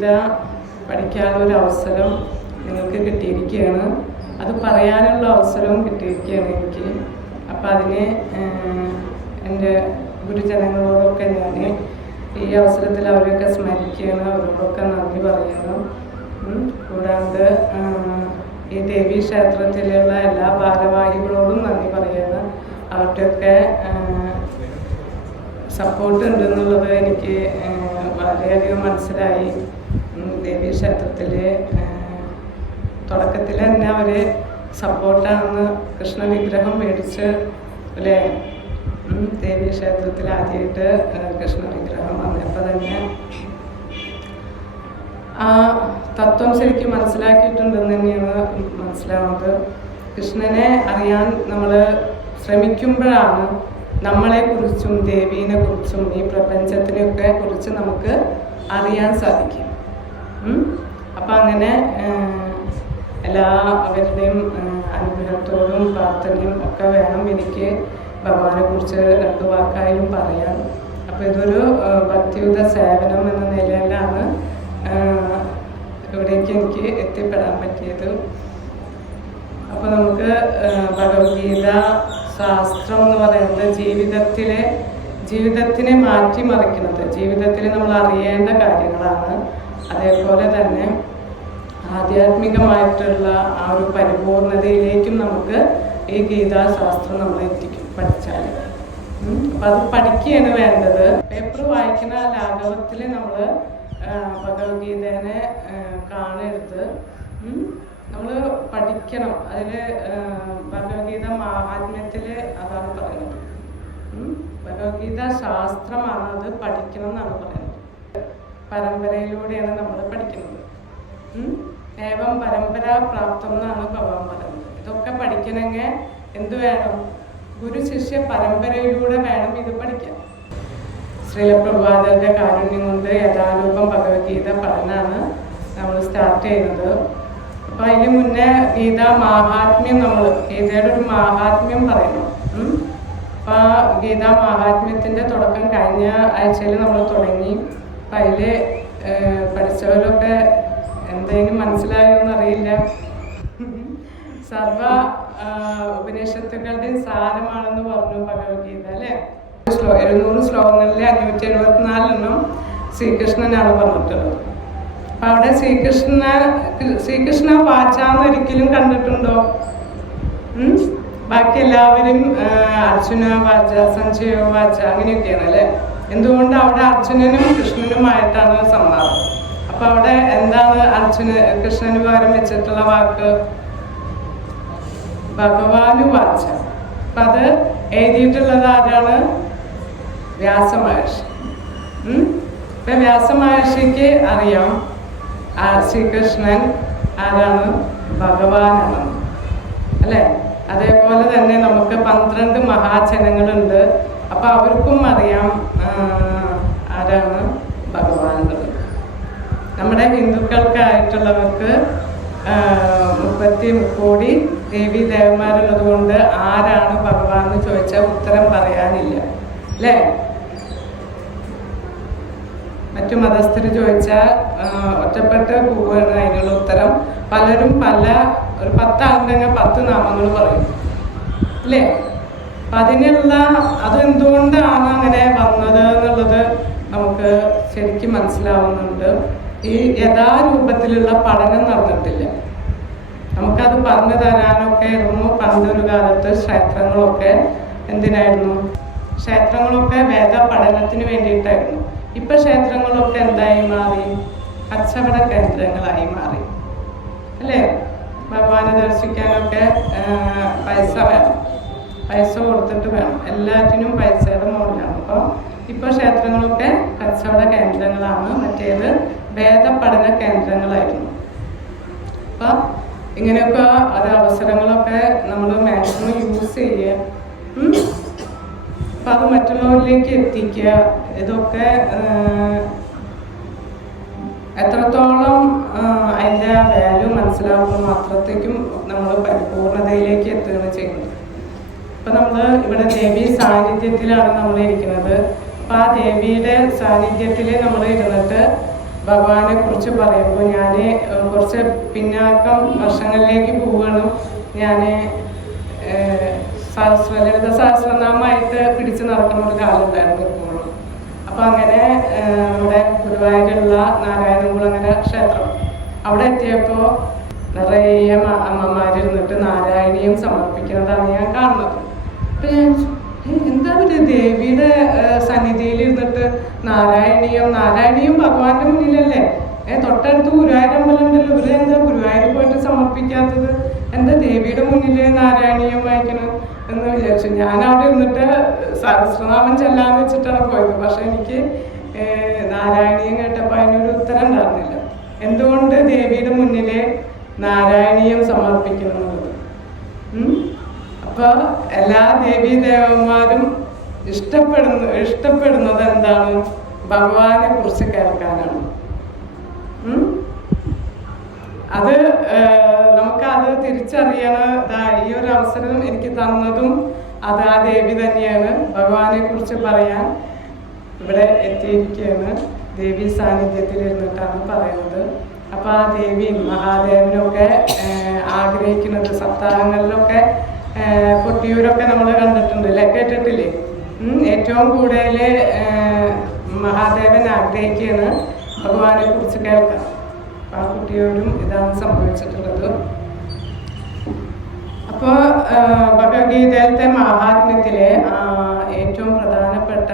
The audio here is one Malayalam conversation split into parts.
ഭഗവത്ഗീത പഠിക്കാനുള്ളൊരു അവസരം നിങ്ങൾക്ക് കിട്ടിയിരിക്കുകയാണ്. അത് പറയാനുള്ള അവസരവും കിട്ടിയിരിക്കുകയാണ് എനിക്ക്. അപ്പം അതിന് എൻ്റെ ഗുരുജനങ്ങളോടൊക്കെ ഞാൻ ഈ അവസരത്തിൽ അവരെയൊക്കെ സ്മരിക്കുകയാണ്, അവരോടൊക്കെ നന്ദി പറയുന്നു. കൂടാണ്ട് ഈ ദേവീ ക്ഷേത്രത്തിലുള്ള എല്ലാ ഭാരവാഹികളോടും നന്ദി പറയുന്നു. അവരുടെയൊക്കെ സപ്പോർട്ട് ഉണ്ടെന്നുള്ളത് എനിക്ക് വളരെയധികം മനസ്സിലായി. ദേവീ ക്ഷേത്രത്തിൽ തുടക്കത്തിൽ തന്നെ അവർ സപ്പോർട്ടാണെന്ന് കൃഷ്ണ വിഗ്രഹം മേടിച്ച് അല്ലേ, ദേവീ ക്ഷേത്രത്തിൽ ആദ്യമായിട്ട് കൃഷ്ണ വിഗ്രഹം വന്നപ്പോൾ തന്നെ ആ തത്വം ശരിക്കും മനസ്സിലാക്കിയിട്ടുണ്ടെന്ന് തന്നെയാണ് മനസ്സിലാവുന്നത്. കൃഷ്ണനെ അറിയാൻ നമ്മൾ ശ്രമിക്കുമ്പോഴാണ് നമ്മളെക്കുറിച്ചും ദേവീനെ കുറിച്ചും ഈ പ്രപഞ്ചത്തിനെയൊക്കെ കുറിച്ച് നമുക്ക് അറിയാൻ സാധിക്കും. അപ്പം അങ്ങനെ എല്ലാവരുടെയും അനുഗ്രഹത്തോടും പ്രാർത്ഥനയും ഒക്കെ വേണം എനിക്ക് ഭഗവാനെ കുറിച്ച് 2 വാക്കായാലും പറയാൻ. അപ്പോൾ ഇതൊരു ഭക്തിയുത സേവനം എന്ന നിലയിലാണ് ഇവിടേക്ക് എനിക്ക് എത്തിപ്പെടാൻ പറ്റിയത്. അപ്പോൾ നമുക്ക് ഭഗവത്ഗീത ശാസ്ത്രം എന്ന് പറയുന്നത് ജീവിതത്തിനെ മാറ്റിമറിക്കുന്നത്, ജീവിതത്തിൽ നമ്മൾ അറിയേണ്ട കാര്യങ്ങളാണ്. അതേപോലെ തന്നെ ആധ്യാത്മികമായിട്ടുള്ള ആ ഒരു പരിപൂർണതയിലേക്കും നമുക്ക് ഈ ഗീതാശാസ്ത്രം നമ്മളെ എത്തിക്കും പഠിച്ചാൽ. അപ്പം അത് പഠിക്കുകയാണ് വേണ്ടത്. പേപ്പർ വായിക്കുന്ന ലാഘവത്തിൽ നമ്മൾ ഭഗവത്ഗീതേനെ കാണരുത്. നമ്മൾ പഠിക്കണം. അതിൽ ഭഗവത്ഗീത മഹാത്മ്യത്തിൽ അതാണ് പറയുന്നത്. ഭഗവത്ഗീത ശാസ്ത്രമാണ്, അത് പഠിക്കണം എന്നാണ് പറയുന്നത്. പരമ്പരയിലൂടെയാണ് നമ്മൾ പഠിക്കുന്നത്. ഏവം പരമ്പരാ പ്രാപ്തം എന്നാണ് ഭഗവാൻ പറയുന്നത്. ഇതൊക്കെ പഠിക്കണമെങ്കിൽ എന്ത് വേണം? ഗുരു ശിഷ്യ പരമ്പരയിലൂടെ വേണം ഇത് പഠിക്കാൻ. ശ്രീലപ്രഭാതരുടെ കാരുണ്യം കൊണ്ട് യഥാരൂപം ഭഗവത്ഗീത പഠനമാണ് നമ്മൾ സ്റ്റാർട്ട് ചെയ്യുന്നത്. അപ്പം അതിന് മുന്നേ ഗീതാ മാഹാത്മ്യം, നമ്മൾ ഗീതയുടെ ഒരു മാഹാത്മ്യം പറയണം. അപ്പം ആ ഗീതാ മാഹാത്മ്യത്തിൻ്റെ തുടക്കം കഴിഞ്ഞ ആഴ്ചയിൽ നമ്മൾ തുടങ്ങി. അപ്പം അതിൽ പഠിച്ചവരൊക്കെ എന്തെങ്കിലും മനസ്സിലായോ എന്നറിയില്ല. സർവ ഉപനിഷത്തുക്കളുടെയും സാരമാണെന്ന് പറഞ്ഞു ഭഗവത്ഗീത അല്ലേ. 700 ശ്ലോകങ്ങളിൽ 574 ശ്രീകൃഷ്ണനാണ് പറഞ്ഞിട്ടുള്ളത്. അപ്പം അവിടെ ശ്രീകൃഷ്ണ വാചാന്ന് ഒരിക്കലും കണ്ടിട്ടുണ്ടോ? ബാക്കി എല്ലാവരും അർജുന വാച, സഞ്ജയ വാച അങ്ങനെയൊക്കെയാണ് അല്ലേ. എന്തുകൊണ്ട് അവിടെ അർജുനനും കൃഷ്ണനുമായിട്ടാണ് സംവാദം. അപ്പം അവിടെ എന്താണ് കൃഷ്ണന് പകരം വെച്ചിട്ടുള്ള വാക്ക്? ഭഗവാനു വാച. അപ്പം അത് എഴുതിയിട്ടുള്ളത് ആരാണ്? വ്യാസമഹർഷി. ഇപ്പം വ്യാസമഹർഷിക്ക് അറിയാം ശ്രീകൃഷ്ണൻ ആരാണ്? ഭഗവാനാണ് അല്ലേ. അതേപോലെ തന്നെ നമുക്ക് 12 മഹാജനങ്ങളുണ്ട്. അപ്പം അവർക്കും അറിയാം ആരാണ് ഭഗവാൻ. നമ്മുടെ ഹിന്ദുക്കൾക്കായിട്ടുള്ളവർക്ക് 30 കോടി ദേവി ദേവന്മാരുള്ളത് കൊണ്ട് ആരാണ് ഭഗവാൻ എന്ന് ചോദിച്ചാൽ ഉത്തരം പറയാനില്ല അല്ലേ. മറ്റു മതസ്ഥർ ചോദിച്ചാൽ ഒറ്റപ്പെട്ട് പോവുകയാണ് അതിനുള്ള ഉത്തരം. പലരും ഒരു 10 ആളുണ്ടെങ്കിൽ 10 നാമങ്ങൾ പറയും അല്ലേ. അപ്പം അതെന്തുകൊണ്ടാണ് അങ്ങനെ വന്നത് എന്നുള്ളത് നമുക്ക് ശരിക്കും മനസ്സിലാവുന്നുണ്ട്. ഈ യഥാരൂപത്തിലുള്ള പഠനം നടന്നിട്ടില്ല. നമുക്കത് പറഞ്ഞു തരാനൊക്കെ ആയിരുന്നു പണ്ടൊരു കാലത്ത് ക്ഷേത്രങ്ങളൊക്കെ. എന്തിനായിരുന്നു? ക്ഷേത്രങ്ങളൊക്കെ വേദ പഠനത്തിന് വേണ്ടിയിട്ടായിരുന്നു. ഇപ്പം ക്ഷേത്രങ്ങളൊക്കെ എന്തായി മാറി? കച്ചവട കേന്ദ്രങ്ങളായി മാറി അല്ലേ. ഭഗവാനെ ദർശിക്കാനൊക്കെ പൈസ വേണം, പൈസ കൊടുത്തിട്ട് വേണം. എല്ലാറ്റിനും പൈസയുടെ മുകളിലാണ്. അപ്പോൾ ഇപ്പോൾ ക്ഷേത്രങ്ങളൊക്കെ കച്ചവട കേന്ദ്രങ്ങളാണ്. മറ്റേത് വേദപഠന കേന്ദ്രങ്ങളായിരുന്നു. അപ്പം ഇങ്ങനെയൊക്കെ ഒരവസരങ്ങളൊക്കെ നമ്മൾ മാക്സിമം യൂസ് ചെയ്യുക. അപ്പം അത് മറ്റുള്ളവരിലേക്ക് എത്തിക്കുക. ഇതൊക്കെ എത്രത്തോളം അതിൻ്റെ വാല്യൂ മനസ്സിലാവുമ്പോൾ അത്രത്തേക്കും നമ്മൾ പരിപൂർണതയിലേക്ക് എത്തുകയാണ് ചെയ്യുന്നത്. അപ്പം നമ്മൾ ഇവിടെ ദേവീ സാന്നിധ്യത്തിലാണ് നമ്മൾ ഇരിക്കുന്നത്. അപ്പം ആ ദേവിയുടെ സാന്നിധ്യത്തിൽ നമ്മൾ ഇരുന്നിട്ട് ഭഗവാനെ കുറിച്ച് പറയുമ്പോൾ ഞാൻ കുറച്ച് പിന്നാക്കം വർഷങ്ങളിലേക്ക് പോവുകയാണ്. ഞാൻ ലളിത സഹസ്രനാമമായിട്ട് പിടിച്ചു നടക്കുന്ന ഒരു കാലം ഉണ്ടായിരുന്നു എപ്പോഴും. അപ്പം അങ്ങനെ നമ്മുടെ ഗുരുവായൂരുള്ള നാരായണകുളങ്ങര ക്ഷേത്രം അവിടെ എത്തിയപ്പോൾ നിറയെ അമ്മമാരിരുന്നിട്ട് നാരായണീയം സമർപ്പിക്കുന്നതാണ് ഞാൻ കാണുന്നത്. അപ്പം ഞാൻ എന്താ ഒരു ദേവിയുടെ സന്നിധിയിൽ ഇരുന്നിട്ട് നാരായണീയം ഭഗവാന്റെ മുന്നിലല്ലേ? തൊട്ടടുത്ത് ഗുരുവായൂരമ്പലം ഉണ്ടല്ലോ, ഇവര് എന്താ ഗുരുവായൂർ പോയിട്ട് സമർപ്പിക്കാത്തത്? എന്താ ദേവിയുടെ മുന്നിൽ നാരായണീയം വായിക്കണം എന്ന് വിചാരിച്ചു. ഞാൻ അവിടെ ഇരുന്നിട്ട് സഹസ്രനാമം ചെല്ലാന്ന് വെച്ചിട്ടാണ് പോയത്. പക്ഷെ എനിക്ക് നാരായണീയം കേട്ടപ്പോൾ അതിനൊരു ഉത്തരം ഉണ്ടായിരുന്നില്ല. എന്തുകൊണ്ട് ദേവിയുടെ മുന്നിൽ നാരായണീയം സമർപ്പിക്കണം? അപ്പൊ എല്ലാ ദേവീ ദേവന്മാരും ഇഷ്ടപ്പെടുന്നത് എന്താണ്? ഭഗവാനെ കുറിച്ച് കേൾക്കാനാണ്. അത് നമുക്കത് തിരിച്ചറിയണ ഈ ഒരു അവസരം എനിക്ക് തന്നതും അത് ആ ദേവി തന്നെയാണ്. ഭഗവാനെ കുറിച്ച് പറയാൻ ഇവിടെ എത്തിയിരിക്കുകയാണ്. ദേവി സാന്നിധ്യത്തിൽ ഇരുന്നിട്ടാണ് പറയുന്നത്. അപ്പൊ ആ ദേവിയും മഹാദേവനൊക്കെ ആഗ്രഹിക്കുന്നത് സപ്താഹങ്ങളിലൊക്കെ കൊട്ടിയൂരൊക്കെ നമ്മൾ കണ്ടിട്ടുണ്ട് അല്ലേ, കേട്ടിട്ടില്ലേ? ഏറ്റവും കൂടുതൽ മഹാദേവൻ ആഗ്രഹിക്കുകയാണ് ഭഗവാനെ കുറിച്ച് കേൾക്കാം. ആ കുട്ടിയോടും ഇതാണ് സംഭവിച്ചിട്ടുള്ളത്. അപ്പോൾ ഭഗവത്ഗീതയിലത്തെ മഹാത്മ്യത്തിലെ ഏറ്റവും പ്രധാനപ്പെട്ട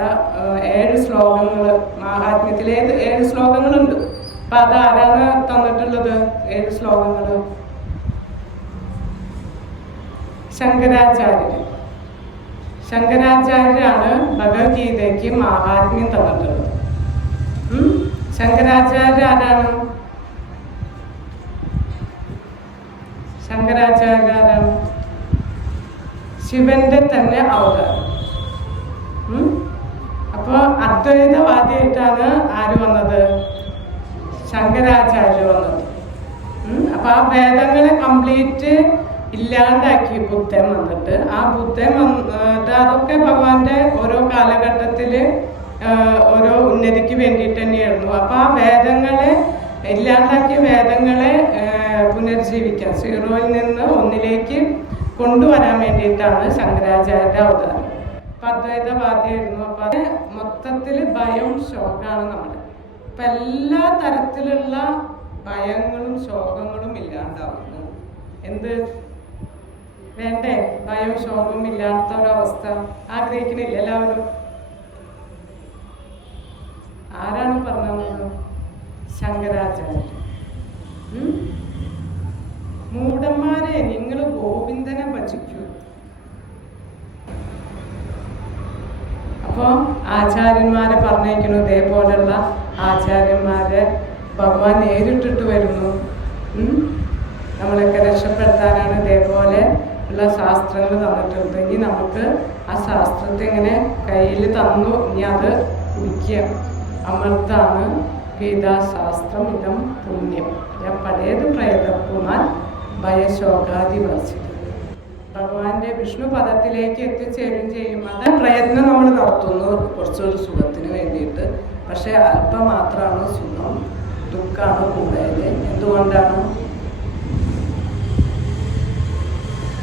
7 ശ്ലോകങ്ങൾ, മഹാത്മ്യത്തിലെ 7 ശ്ലോകങ്ങളുണ്ട്. അപ്പൊ അതാരാണ് തന്നിട്ടുള്ളത്? 7 ശ്ലോകങ്ങൾ ശങ്കരാചാര്യരാണ് ഭഗവത്ഗീതയ്ക്ക് മഹാത്മ്യം തന്നിട്ടുള്ളത്. ശങ്കരാചാര്യ ആരാണ്? ശിവന്റെ തന്നെ അവതാരം. അപ്പൊ അദ്വൈതവാദിയായിട്ടാണ് ആര് വന്നത്? ശങ്കരാചാര്യ വന്നത്. അപ്പൊ ആ വേദങ്ങളെ കംപ്ലീറ്റ് ഇല്ലാണ്ടാക്കി ബുദ്ധൻ വന്നിട്ട്. ആ ബുദ്ധൻ വന്നിട്ട് അതൊക്കെ ഭഗവാന്റെ ഓരോ കാലഘട്ടത്തില് ഓരോ ഉന്നതിക്ക് വേണ്ടിയിട്ട് തന്നെയായിരുന്നു. അപ്പൊ ആ വേദങ്ങളെ ഇല്ലാണ്ടാക്കിയ വേദങ്ങളെ പുനർജീവിക്കാൻ, 0ൽ നിന്ന് 1ലേക്ക് കൊണ്ടുവരാൻ വേണ്ടിയിട്ടാണ് ശങ്കരാചാര്യന്റെ അവതാരം. അപ്പൊ അദ്വൈതവാദിയായിരുന്നു. അപ്പൊ അത് മൊത്തത്തില് ഭയം ശോകാണ് നമ്മുടെ. അപ്പൊ എല്ലാ തരത്തിലുള്ള ഭയങ്ങളും ശോകങ്ങളും ഇല്ലാണ്ടാവുന്നു. എന്ത് വേണ്ടേ? ഭയം ശോകവും ഇല്ലാത്ത ഒരവസ്ഥ ആഗ്രഹിക്കുന്നില്ല എല്ലാവരും. ആരാണ് പറഞ്ഞത്? ശങ്കരാചാര്യൻ. മൂഢന്മാരെ, നിങ്ങൾ ഗോവിന്ദനെ ഭജിക്കൂ. അപ്പൊ ആചാര്യന്മാരെ പറഞ്ഞേക്കുന്നു. ഇതേപോലെയുള്ള ആചാര്യന്മാരെ ഭഗവാൻ നേരിട്ടിട്ട് വരുന്നു. നമ്മളൊക്കെ രക്ഷപ്പെടുത്താനാണ് ഇതേപോലെ ഉള്ള ശാസ്ത്രങ്ങൾ തന്നിട്ടുണ്ട്. ഇനി നമുക്ക് ആ ശാസ്ത്രത്തെ ഇങ്ങനെ കയ്യിൽ തന്നു, ഇനി അത് കുടിക്കുക. അമൃതാണ് ഗീതാശാസ്ത്രം ഇതം പുണ്യം പഴയത് പ്രയതപ്പുമാൻ ഭയശോകാദി വർഷിച്ചത്. ഭഗവാന്റെ വിഷ്ണു പദത്തിലേക്ക് എത്തിച്ചേരും ചെയ്യും. അത് പ്രയത്നം നമ്മൾ നടത്തുന്നു കുറച്ചൊരു സുഖത്തിന് വേണ്ടിയിട്ട്. പക്ഷെ അല്പം മാത്രമാണ് സുഖം, ദുഃഖമാണ് കൂടുതൽ. എന്തുകൊണ്ടാണ്?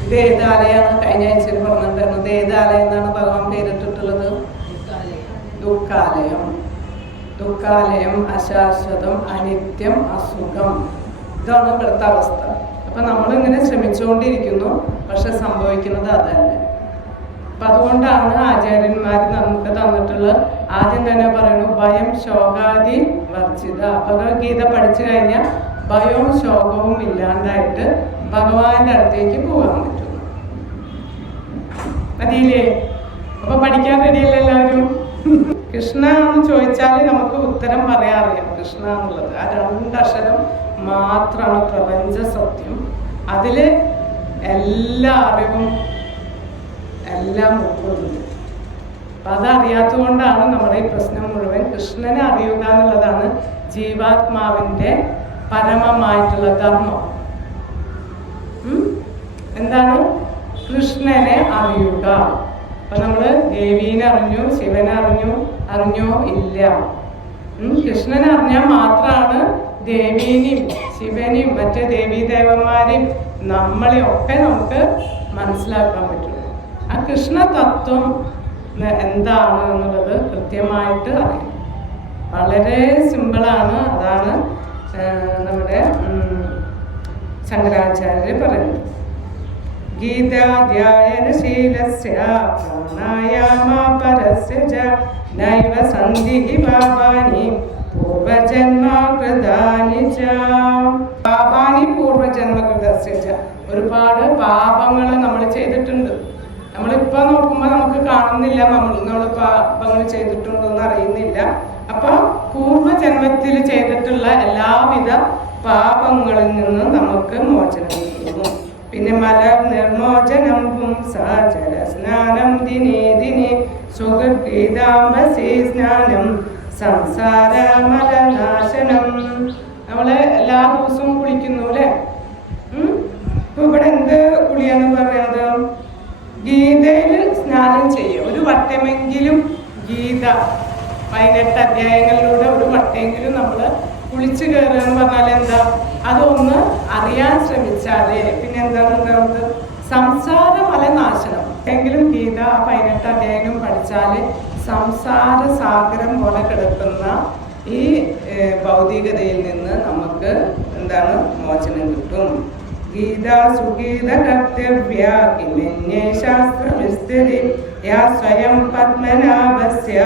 ഇത് ഏതാലയാണ്? കഴിഞ്ഞ ആഴ്ചയിൽ പറഞ്ഞിട്ടുണ്ടായിരുന്നു. ഇത് ഏതാലയം എന്നാണ് ഭഗവാൻ പേരിട്ടിട്ടുള്ളത്? ദുഃഖാലയം. ദുഃഖാലയം, അശാശ്വതം, അനിത്യം, അസുഖം. ഇതാണ് ഇവിടുത്തെ അവസ്ഥ. അപ്പൊ നമ്മളിങ്ങനെ ശ്രമിച്ചുകൊണ്ടിരിക്കുന്നു, പക്ഷെ സംഭവിക്കുന്നത് അതല്ല. അപ്പൊ അതുകൊണ്ടാണ് ആചാര്യന്മാർ നമുക്ക് തന്നിട്ടുള്ളത്. ആദ്യം തന്നെ പറയുന്നു ഭയം ശോകാദി വർജിത. ഭഗവത്ഗീത പഠിച്ചു കഴിഞ്ഞാൽ ഭയവും ശോകവും ഇല്ലാണ്ടായിട്ട് ഭഗവാന്റെ അടുത്തേക്ക് പോകാൻ പറ്റുന്നു. മതിയില്ലേ? അപ്പൊ പഠിക്കാൻ റെഡിയല്ലേ എല്ലാവരും? കൃഷ്ണ എന്ന് ചോദിച്ചാൽ നമുക്ക് ഉത്തരം പറയാൻ അറിയാം. കൃഷ്ണ എന്നുള്ളത് ആ 2 അക്ഷരം മാത്രമാണ് പ്രപഞ്ച സത്യം. അതില് എല്ലാ അറിവും എല്ലാം ഉൾക്കൊള്ളുന്നു. അപ്പൊ അതറിയാത്തത് കൊണ്ടാണ് നമ്മുടെ ഈ പ്രശ്നം മുഴുവൻ. കൃഷ്ണനെ അറിയുക എന്നുള്ളതാണ് ജീവാത്മാവിന്റെ പരമമായിട്ടുള്ള ധർമ്മം. എന്താണ്? കൃഷ്ണനെ അറിയുക. അപ്പൊ നമ്മള് ദേവീനെ അറിഞ്ഞു, ശിവനെ അറിഞ്ഞോ ഇല്ല. കൃഷ്ണനെ അറിഞ്ഞാൽ മാത്രമാണ് ദേവീനെയും ശിവനെയും മറ്റ് ദേവീദേവന്മാരെയും നമ്മളെയും ഒക്കെ നമുക്ക് മനസ്സിലാക്കാൻ പറ്റുള്ളൂ. ആ കൃഷ്ണ തത്വം എന്താണ് എന്നുള്ളത് കൃത്യമായിട്ട് അറിയാം. വളരെ സിമ്പിളാണ്. അതാണ് നമ്മുടെ ശങ്കരാചാര്യർ പറയുന്നത്. ഗീതാധ്യായനശീലസ്യ പ്രാണായാമ പരസ്യ ച നൈവ സന്ധിഹി പാപാനി പൂർവജന്മകൃതാനി ച. പാപാനി പൂർവജന്മകൃതസ്യ ച. ഒരുപാട് പാപങ്ങൾ നമ്മൾ ചെയ്തിട്ടുണ്ട്. നമ്മളിപ്പോൾ നോക്കുമ്പോൾ നമുക്ക് കാണുന്നില്ല, നമ്മൾ പാപങ്ങൾ ചെയ്തിട്ടുണ്ടോ എന്ന് അറിയുന്നില്ല. അപ്പൊ പൂർവജന്മത്തിൽ ചെയ്തിട്ടുള്ള എല്ലാവിധ പാപങ്ങളിൽ നിന്നും നമുക്ക് മോചനം കിട്ടുന്നു. പിന്നെ മല നിർമോചനം പുംസാചര സ്നാനം ദിനേ ദിനേ സുഖീതാംബസി സ്നാനം സംസാര മലനാശനം. നമ്മള് എല്ലാ ദിവസവും കുളിക്കുന്നു അല്ലേ? ഇപ്പൊ ഇവിടെ എന്ത് കുളിയാന്ന് പറയുന്നത്? ഗീതയിൽ സ്നാനം ചെയ്യും. ഒരു വട്ടമെങ്കിലും ഗീത 18 അധ്യായങ്ങളിലൂടെ ഒരു വട്ടമെങ്കിലും നമ്മൾ കുളിച്ചു കയറുക എന്ന് പറഞ്ഞാൽ എന്താ? അതൊന്ന് അറിയാൻ ശ്രമിച്ചാലേ പിന്നെ എന്താണ് ഉണ്ടാവുന്നത്? സംസാര ഫലനാശനം. എങ്കിലും ഗീത 18 അധ്യായം പഠിച്ചാൽ സംസാര സാഗരം പോലെ കിടക്കുന്ന ഈ ഭൗതികതയിൽ നിന്ന് നമുക്ക് എന്താണ് മോചനം കിട്ടും. ഗീത സുഗീത കർത്തവ്യ കിമന്യേ ശാസ്ത്ര വിസ്തരി യാ സ്വയം പത്മനാഭസ്യ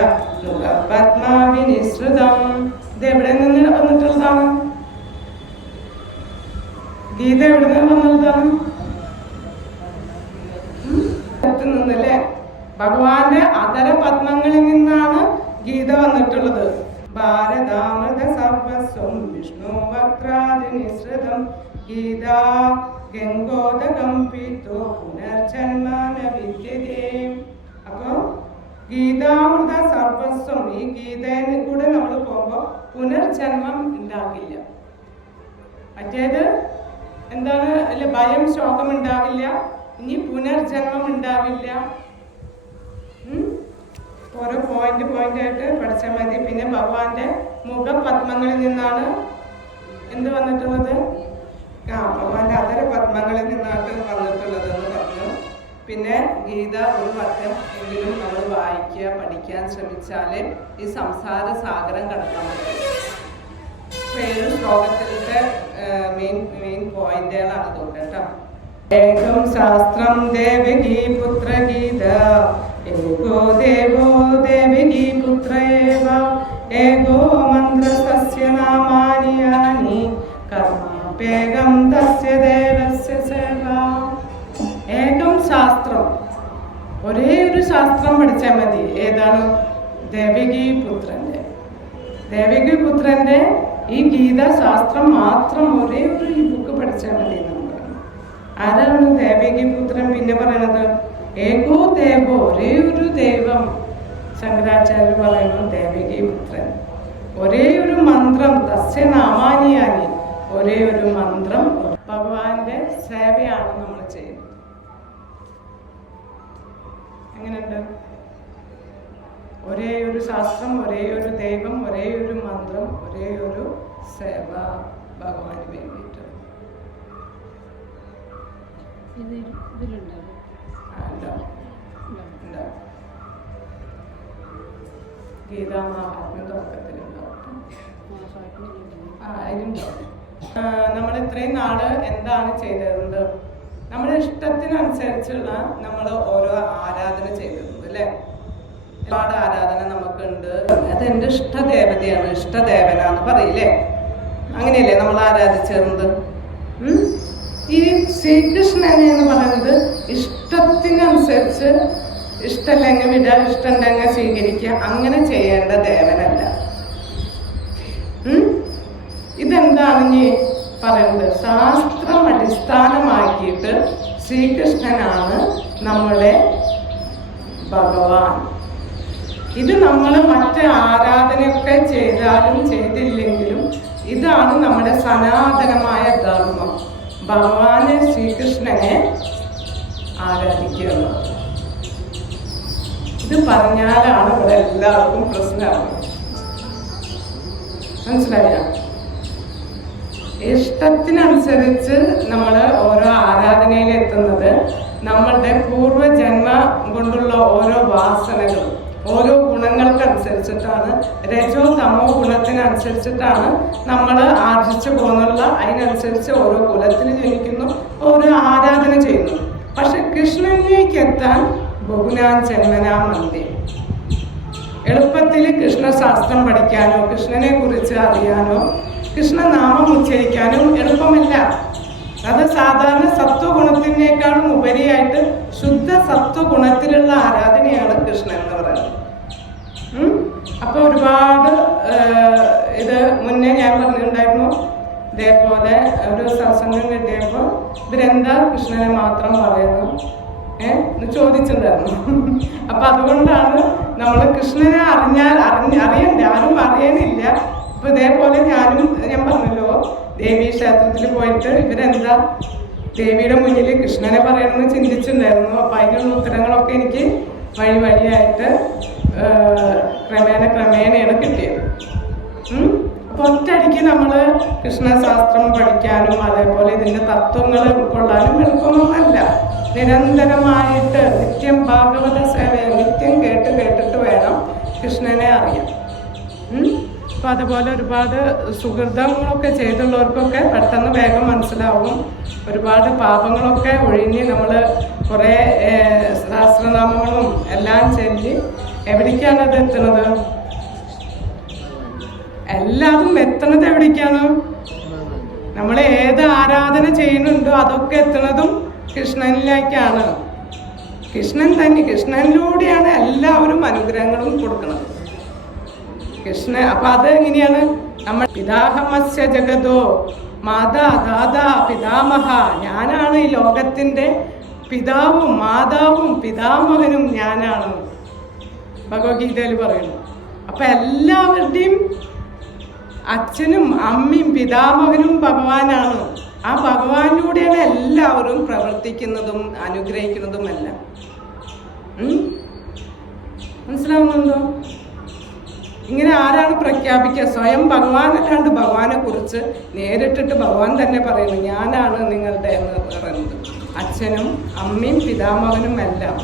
മുഖ പത്മാവിനിസൃതം. ഇത് എവിടെ നിന്ന് വന്നിട്ടുള്ളതാണ്? ഗീത എവിടെ നിന്ന് വന്നിട്ടുള്ളതാണ്? നിന്നല്ലേ? ഭഗവാന്റെ അതര പത്മങ്ങളിൽ നിന്നാണ് ഗീത വന്നിട്ടുള്ളത്. ഭാരതാമൃത സർവസ്വം വിഷ്ണു വക്രാദിനിസൃതം ഗീതാ ഗംഗോദകം പീതോ പുനർജന്മന വിദ്യതേ. അപ്പൊ ഗീതാമൃത സർവസ്വം, ഈ ഗീതയിൽ കൂടെ നമ്മൾ പോകുമ്പോൾ പുനർജന്മം ഉണ്ടാകില്ല. മറ്റേത് എന്താണ്? അല്ല, ഭയം ശോകം ഉണ്ടാവില്ല, ഇനി പുനർജന്മം ഉണ്ടാവില്ല. ഓരോ പോയിന്റ് ആയിട്ട് പഠിച്ചാൽ മതി. പിന്നെ ഭഗവാന്റെ മുഖപത്മങ്ങളിൽ നിന്നാണ് എന്ത് വന്നിട്ടുള്ളത്? ഭഗവാന്റെ അതര പത്മങ്ങളിൽ നിന്നാണ് വന്നിട്ടുള്ളത് എന്ന് പറഞ്ഞു. പിന്നെ ഗീത ഒരു വട്ടം എങ്കിലും നമ്മൾ വായിക്കുക, പഠിക്കാൻ ശ്രമിച്ചാല് ഈ സംസാര സാഗരം കടക്കാൻ പറ്റും. 7 ശ്ലോകത്തിലത്തെ മെയിൻ പോയിന്റുകളാണ് ഇതൊക്കെ കേട്ടോ. ഏകം ശാസ്ത്രം ദേവകീ പുത്ര ഗീത ഏകോ ദേവോ ദേവകീ പുത്ര ഏവ ഏകോ മന്ത്രസ്യ നാമാനി യാനി കർമ്മേകം തസ്യ ദേവസ്യ സേവ. ഏകം ശാസ്ത്രം, ഒരേ ഒരു ശാസ്ത്രം പഠിച്ചാൽ മതി. ഏതാണ്? ദേവകീ പുത്രന്റെ ഈ ഗീത ശാസ്ത്രം മാത്രം ഒരേ ഒരു ഈ ബുക്ക് പഠിച്ചാൽ മതി എന്നാണ് പറയുന്നത്. ആരാണ് ദേവകീ പുത്രൻ? പിന്നെ പറയണത് ഏകോ ദേവോ, ഒരേ ഒരു ദൈവം. ശങ്കരാചാര്യ പറയുന്നു ദേവകീ പുത്രൻ. ഒരേ ഒരു മന്ത്രം തസ്യ നാമാനിയാനി, ഒരേ ഒരു മന്ത്രം. ഭഗവാന്റെ സേവയാണ് നമ്മൾ ചെയ്യുന്നത്. എങ്ങനെയുണ്ട്? ഒരേ ഒരു ശാസ്ത്രം, ഒരേ ഒരു ദൈവം, ഒരേ ഒരു മന്ത്രം, ഒരേ ഒരു സേവ ഭഗവാന് വേണ്ടിയിട്ട്. ഗീതാമഹാത്മ്യം തുടക്കത്തിലുണ്ടാവും. നമ്മൾ ഇത്രയും നാള് എന്താണ് ചെയ്തത്? നമ്മുടെ ഇഷ്ടത്തിനനുസരിച്ചുള്ള നമ്മൾ ഓരോ ആരാധന ചെയ്തിട്ടുണ്ട് അല്ലേ? ഒരുപാട് ആരാധന നമുക്കുണ്ട്. അത് എൻ്റെ ഇഷ്ടദേവതയാണ്, ഇഷ്ടദേവന എന്ന് പറയില്ലേ? അങ്ങനെയല്ലേ നമ്മൾ ആരാധിച്ചിരുന്നത്? ഈ ശ്രീകൃഷ്ണനെ എന്ന് പറയുന്നത് ഇഷ്ടത്തിനനുസരിച്ച്, ഇഷ്ടമല്ലെങ്കിൽ വിട, ഇഷ്ടമുണ്ടെങ്കിൽ സ്വീകരിക്കുക, അങ്ങനെ ചെയ്യേണ്ട ദേവനല്ല. ഇതെന്താണ് ഇനി പറയുന്നത്? ശാസ്ത്രം അടിസ്ഥാനമാക്കിയിട്ട് ശ്രീകൃഷ്ണനാണ് നമ്മുടെ ഭഗവാൻ. ഇത് നമ്മൾ മറ്റ് ആരാധനയൊക്കെ ചെയ്താലും ചെയ്തില്ലെങ്കിലും ഇതാണ് നമ്മുടെ സനാതനമായ ധർമ്മം. ഭഗവാനെ ശ്രീകൃഷ്ണനെ ആരാധിക്കുക. ഇത് പറഞ്ഞാലാണ് ഇവിടെ എല്ലാവർക്കും പ്രശ്നമാകുന്നത്. മനസ്സിലായ? ഇഷ്ടത്തിനനുസരിച്ച് നമ്മൾ ഓരോ ആരാധനയിൽ എത്തുന്നത് നമ്മളുടെ പൂർവ്വജന്മം കൊണ്ടുള്ള ഓരോ വാസനകളും ഓരോ ഗുണങ്ങൾക്കനുസരിച്ചിട്ടാണ്, രജോ തമോ ഗുണത്തിനനുസരിച്ചിട്ടാണ് നമ്മൾ ആർജിച്ചു പോകുന്നുള്ള. അതിനനുസരിച്ച് ഓരോ കുലത്തിൽ ജനിക്കുന്നു, ഓരോ ആരാധന ചെയ്യുന്നു. പക്ഷെ കൃഷ്ണനിലേക്ക് എത്താൻ ബഹുനാം ജന്മനാം മന്ദേ. എളുപ്പത്തിൽ കൃഷ്ണശാസ്ത്രം പഠിക്കാനോ കൃഷ്ണനെ കുറിച്ച് അറിയാനോ കൃഷ്ണനാമം ഉച്ചരിക്കാനും എളുപ്പമല്ല. അത് സാധാരണ സത്വഗുണത്തിനേക്കാളും ഉപരിയായിട്ട് ശുദ്ധ സത്വഗുണത്തിലുള്ള ആരാധനയാണ് കൃഷ്ണൻ എന്ന് പറയുന്നത്. അപ്പൊ ഒരുപാട് ഇത് മുന്നേ ഞാൻ പറഞ്ഞിട്ടുണ്ടായിരുന്നു. ഇതേപോലെ ഒരു സത്സംഗം കിട്ടിയപ്പോൾ ഇവരെന്താ കൃഷ്ണനെ മാത്രം പറയുന്നു ചോദിച്ചിട്ടുണ്ടായിരുന്നു. അപ്പൊ അതുകൊണ്ടാണ് നമ്മൾ കൃഷ്ണനെ അറിയണ്ടേ, ആരും അറിയാനില്ല. അപ്പൊ ഇതേപോലെ ഞാൻ പറഞ്ഞല്ലോ, ദേവീ ക്ഷേത്രത്തിൽ പോയിട്ട് ഇവരെന്താ ദേവിയുടെ മുന്നിൽ കൃഷ്ണനെ പറയണമെന്ന് ചിന്തിച്ചിട്ടുണ്ടായിരുന്നു. അപ്പൊ അതിനുള്ള ഉത്തരങ്ങളൊക്കെ എനിക്ക് വഴിയായിട്ട് ക്രമേണയാണ് കിട്ടിയത്. അപ്പൊ ഒറ്റയടിക്ക് നമ്മൾ കൃഷ്ണശാസ്ത്രം പഠിക്കാനും അതേപോലെ ഇതിന്റെ തത്വങ്ങൾ ഉൾക്കൊള്ളാനും എളുപ്പമൊന്നല്ല. നിരന്തരമായിട്ട് നിത്യം ഭാഗവത സേവ നിത്യം കേട്ടിട്ട് വേണം കൃഷ്ണനെ അറിയാൻ. അപ്പം അതുപോലെ ഒരുപാട് സുഹൃതങ്ങളൊക്കെ ചെയ്തുള്ളവർക്കൊക്കെ പെട്ടെന്ന് വേഗം മനസ്സിലാവും. ഒരുപാട് പാപങ്ങളൊക്കെ ഒഴിഞ്ഞ് നമ്മൾ കുറേ സഹസ്രനാമങ്ങളും എല്ലാം ചൊല്ലി എവിടേക്കാണ് അത് എത്തുന്നത്? എല്ലാതും എത്തുന്നത് എവിടേക്കാണ്? നമ്മൾ ഏത് ആരാധന ചെയ്യുന്നുണ്ടോ അതൊക്കെ എത്തുന്നതും കൃഷ്ണനിലേക്കാണ്. കൃഷ്ണനിലൂടെയാണ് എല്ലാവരും അനുഗ്രഹങ്ങളും കൊടുക്കുന്നത്. അപ്പൊ അത് എങ്ങനെയാണ്? നമ്മൾ പിതാഹമസ്യ ജഗതോ മാതാ ദാദാ പിതാമഹ, ഞാനാണ് ഈ ലോകത്തിന്റെ പിതാവും മാതാവും പിതാമഹനും ഞാനാണ്, ഭഗവത്ഗീതയിൽ പറയുന്നു. അപ്പൊ എല്ലാവരുടെയും അച്ഛനും അമ്മയും പിതാമഹനും ഭഗവാനാണ്. ആ ഭഗവാനിലൂടെയാണ് എല്ലാവരും പ്രവർത്തിക്കുന്നതും അനുഗ്രഹിക്കുന്നതുമെല്ലാം. മനസ്സിലാവുന്നുണ്ടോ? ഇങ്ങനെ ആരാണ് പ്രഖ്യാപിക്കുക? സ്വയം ഭഗവാനല്ലാണ്ട് ഭഗവാനെ കുറിച്ച് നേരിട്ടിട്ട് ഭഗവാൻ തന്നെ പറയുന്നു, ഞാനാണ് നിങ്ങളുടെ എന്ന് പറയുന്നത്. അച്ഛനും അമ്മയും പിതാമഹനും എല്ലാം.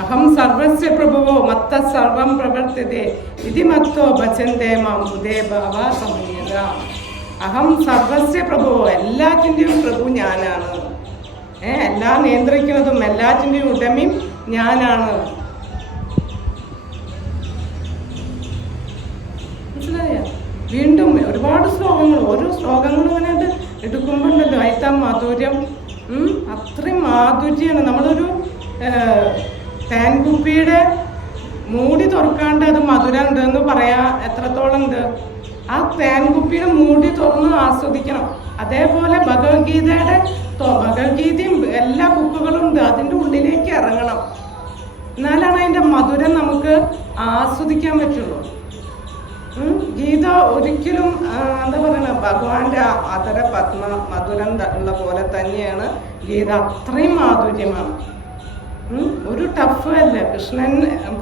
അഹം സർവസ്യ പ്രഭുവോ മത്ത സർവം പ്രവർത്തിതേ ഇതി മത്തോ ഭജന്തേ മാം ബുധേ ഭാവ സമയത. അഹം സർവസ്യ പ്രഭുവോ, എല്ലാറ്റിൻ്റെയും പ്രഭു ഞാനാണ്. എല്ലാം നിയന്ത്രിക്കുന്നതും എല്ലാറ്റിൻ്റെയും ഉടമയും ഞാനാണ്. വീണ്ടും ഒരുപാട് ശ്ലോകങ്ങൾ, ഓരോ ശ്ലോകങ്ങളും ഇങ്ങനെ എടുക്കുമ്പോണ്ടല്ലോ അയത്താ മാധുര്യം, അത്രയും മാധുര്യമാണ്. നമ്മളൊരു തേൻകുപ്പിയുടെ മൂടി തുറക്കാണ്ട് അത് മധുരം ഉണ്ടെന്ന് പറയാ എത്രത്തോളം ഉണ്ട്? ആ തേൻകുപ്പിയുടെ മൂടി തുറന്ന് ആസ്വദിക്കണം. അതേപോലെ ഭഗവത്ഗീതയും എല്ലാ ബുക്കുകളും ഉണ്ട്, അതിൻ്റെ ഉള്ളിലേക്ക് ഇറങ്ങണം. എന്നാലാണ് അതിൻ്റെ മധുരം നമുക്ക് ആസ്വദിക്കാൻ പറ്റുള്ളൂ. ഗീത ഒരിക്കലും എന്താ പറയണ, ഭഗവാന്റെ അതര പത്മ മധുരം ഉള്ള പോലെ തന്നെയാണ് ഗീത. അത്രയും മാധുര്യമാണ്, ഒരു ടഫ് അല്ല. കൃഷ്ണൻ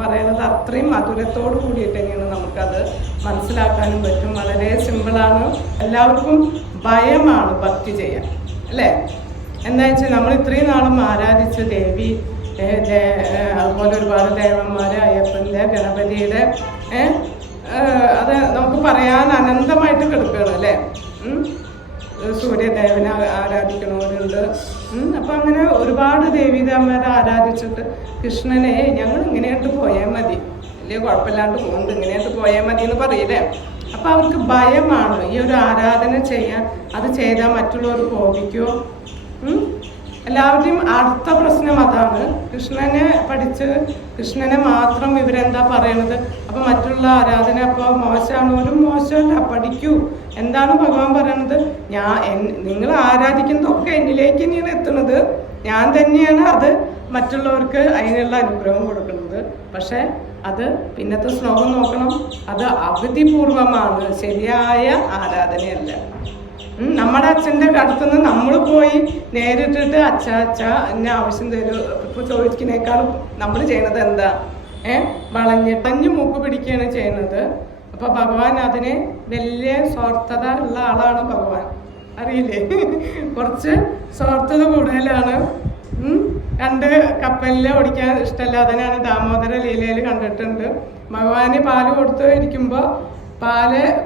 പറയുന്നത് അത്രയും മധുരത്തോട് കൂടിയിട്ട് തന്നെയാണ് നമുക്കത് മനസ്സിലാക്കാനും പറ്റും. വളരെ സിമ്പിളാണ്. എല്ലാവർക്കും ഭയമാണ് ഭക്തി ചെയ്യാൻ, അല്ലേ? എന്താ വെച്ചാൽ നമ്മൾ ഇത്രയും നാളും ആരാധിച്ച ദേവി, അതുപോലെ ഒരുപാട് ദേവന്മാര്, അയ്യപ്പൻ്റെ, ഗണപതിയുടെ, അത് നമുക്ക് പറയാൻ അനന്തമായിട്ട് കിടക്കുകയാണ്, അല്ലേ? സൂര്യദേവനെ ആരാധിക്കണവരുണ്ട്. അപ്പം അങ്ങനെ ഒരുപാട് ദേവീദേവന്മാരെ ആരാധിച്ചിട്ട് കൃഷ്ണനെ ഞങ്ങൾ ഇങ്ങനെയായിട്ട് പോയാൽ മതി, വലിയ കുഴപ്പമില്ലാണ്ട് പോകുന്നത്, ഇങ്ങനെയായിട്ട് പോയാൽ മതി എന്ന് പറയില്ലേ? അപ്പം അവർക്ക് ഭയമാണ് ഈ ഒരു ആരാധന ചെയ്യാൻ. അത് ചെയ്താൽ മറ്റുള്ളവർ കോപിക്കുമോ? എല്ലാവരുടെയും അടുത്ത പ്രശ്നം അതാണ്. കൃഷ്ണനെ പഠിച്ച് കൃഷ്ണനെ മാത്രം ഇവരെന്താ പറയണത്? അപ്പം മറ്റുള്ള ആരാധന അപ്പോൾ മോശമാണോലും മോശമല്ല, പഠിക്കൂ. എന്താണ് ഭഗവാൻ പറയണത്? നിങ്ങൾ ആരാധിക്കുന്നതൊക്കെ എന്നിലേക്ക് തന്നെയാണ് എത്തുന്നത്, ഞാൻ തന്നെയാണ് അത് മറ്റുള്ളവർക്ക് അതിനുള്ള അനുഗ്രഹം കൊടുക്കുന്നത്. പക്ഷെ അത് പിന്നത്തെ ശ്ലോകം നോക്കണം, അത് അവധിപൂർവമാണ്, ശരിയായ ആരാധനയല്ല. നമ്മുടെ അച്ഛൻ്റെ അടുത്തുനിന്ന് നമ്മൾ പോയി നേരിട്ടിട്ട് അച്ഛ എന്നെ ആവശ്യം തരൂ ഇപ്പോൾ ചോദിക്കുന്നേക്കാളും നമ്മൾ ചെയ്യണത് എന്താ? വളഞ്ഞ് മൂക്ക് പിടിക്കുകയാണ് ചെയ്യുന്നത്. അപ്പോൾ ഭഗവാൻ അതിന് വലിയ സ്വാർത്ഥത ഉള്ള ആളാണ് ഭഗവാൻ, അറിയില്ലേ? കുറച്ച് സ്വാർത്ഥത കൂടുതലാണ്. രണ്ട് കപ്പലിൽ ഓടിക്കാൻ ഇഷ്ടമല്ല. അതിനാണ് ദാമോദര ലീലയിൽ കണ്ടിട്ടുണ്ട്. ഭഗവാന് പാല് കൊടുത്ത് ഇരിക്കുമ്പോൾ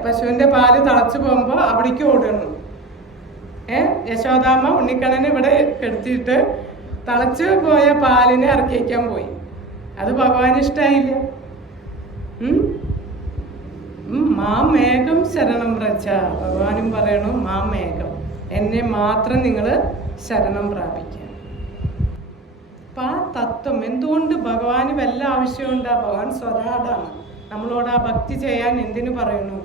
പശുവിൻ്റെ പാല് തിളച്ച് പോകുമ്പോൾ അവിടേക്ക് ഓടണം. യശോദാമ്മ ഉണ്ണിക്കണ്ണനെ ഇവിടെ കെടുത്തിയിട്ട് തിളച്ച് പോയ പാലിനെ ഇറക്കി വയ്ക്കാൻ പോയി. അത് ഭഗവാൻ ഇഷ്ടമായില്ല. മാമേഘം ശരണം വ്രജ, ഭഗവാനും പറയണു മാമേഘം, എന്നെ മാത്രം നിങ്ങൾ ശരണം പ്രാപിക്കുക. അപ്പം ആ തത്വം എന്തുകൊണ്ട് ഭഗവാന് വല്ല ആവശ്യമുണ്ടാ? ഭഗവാൻ സ്വരാടാണ്. നമ്മളോട് ആ ഭക്തി ചെയ്യാൻ എന്തിനു പറയുന്നു?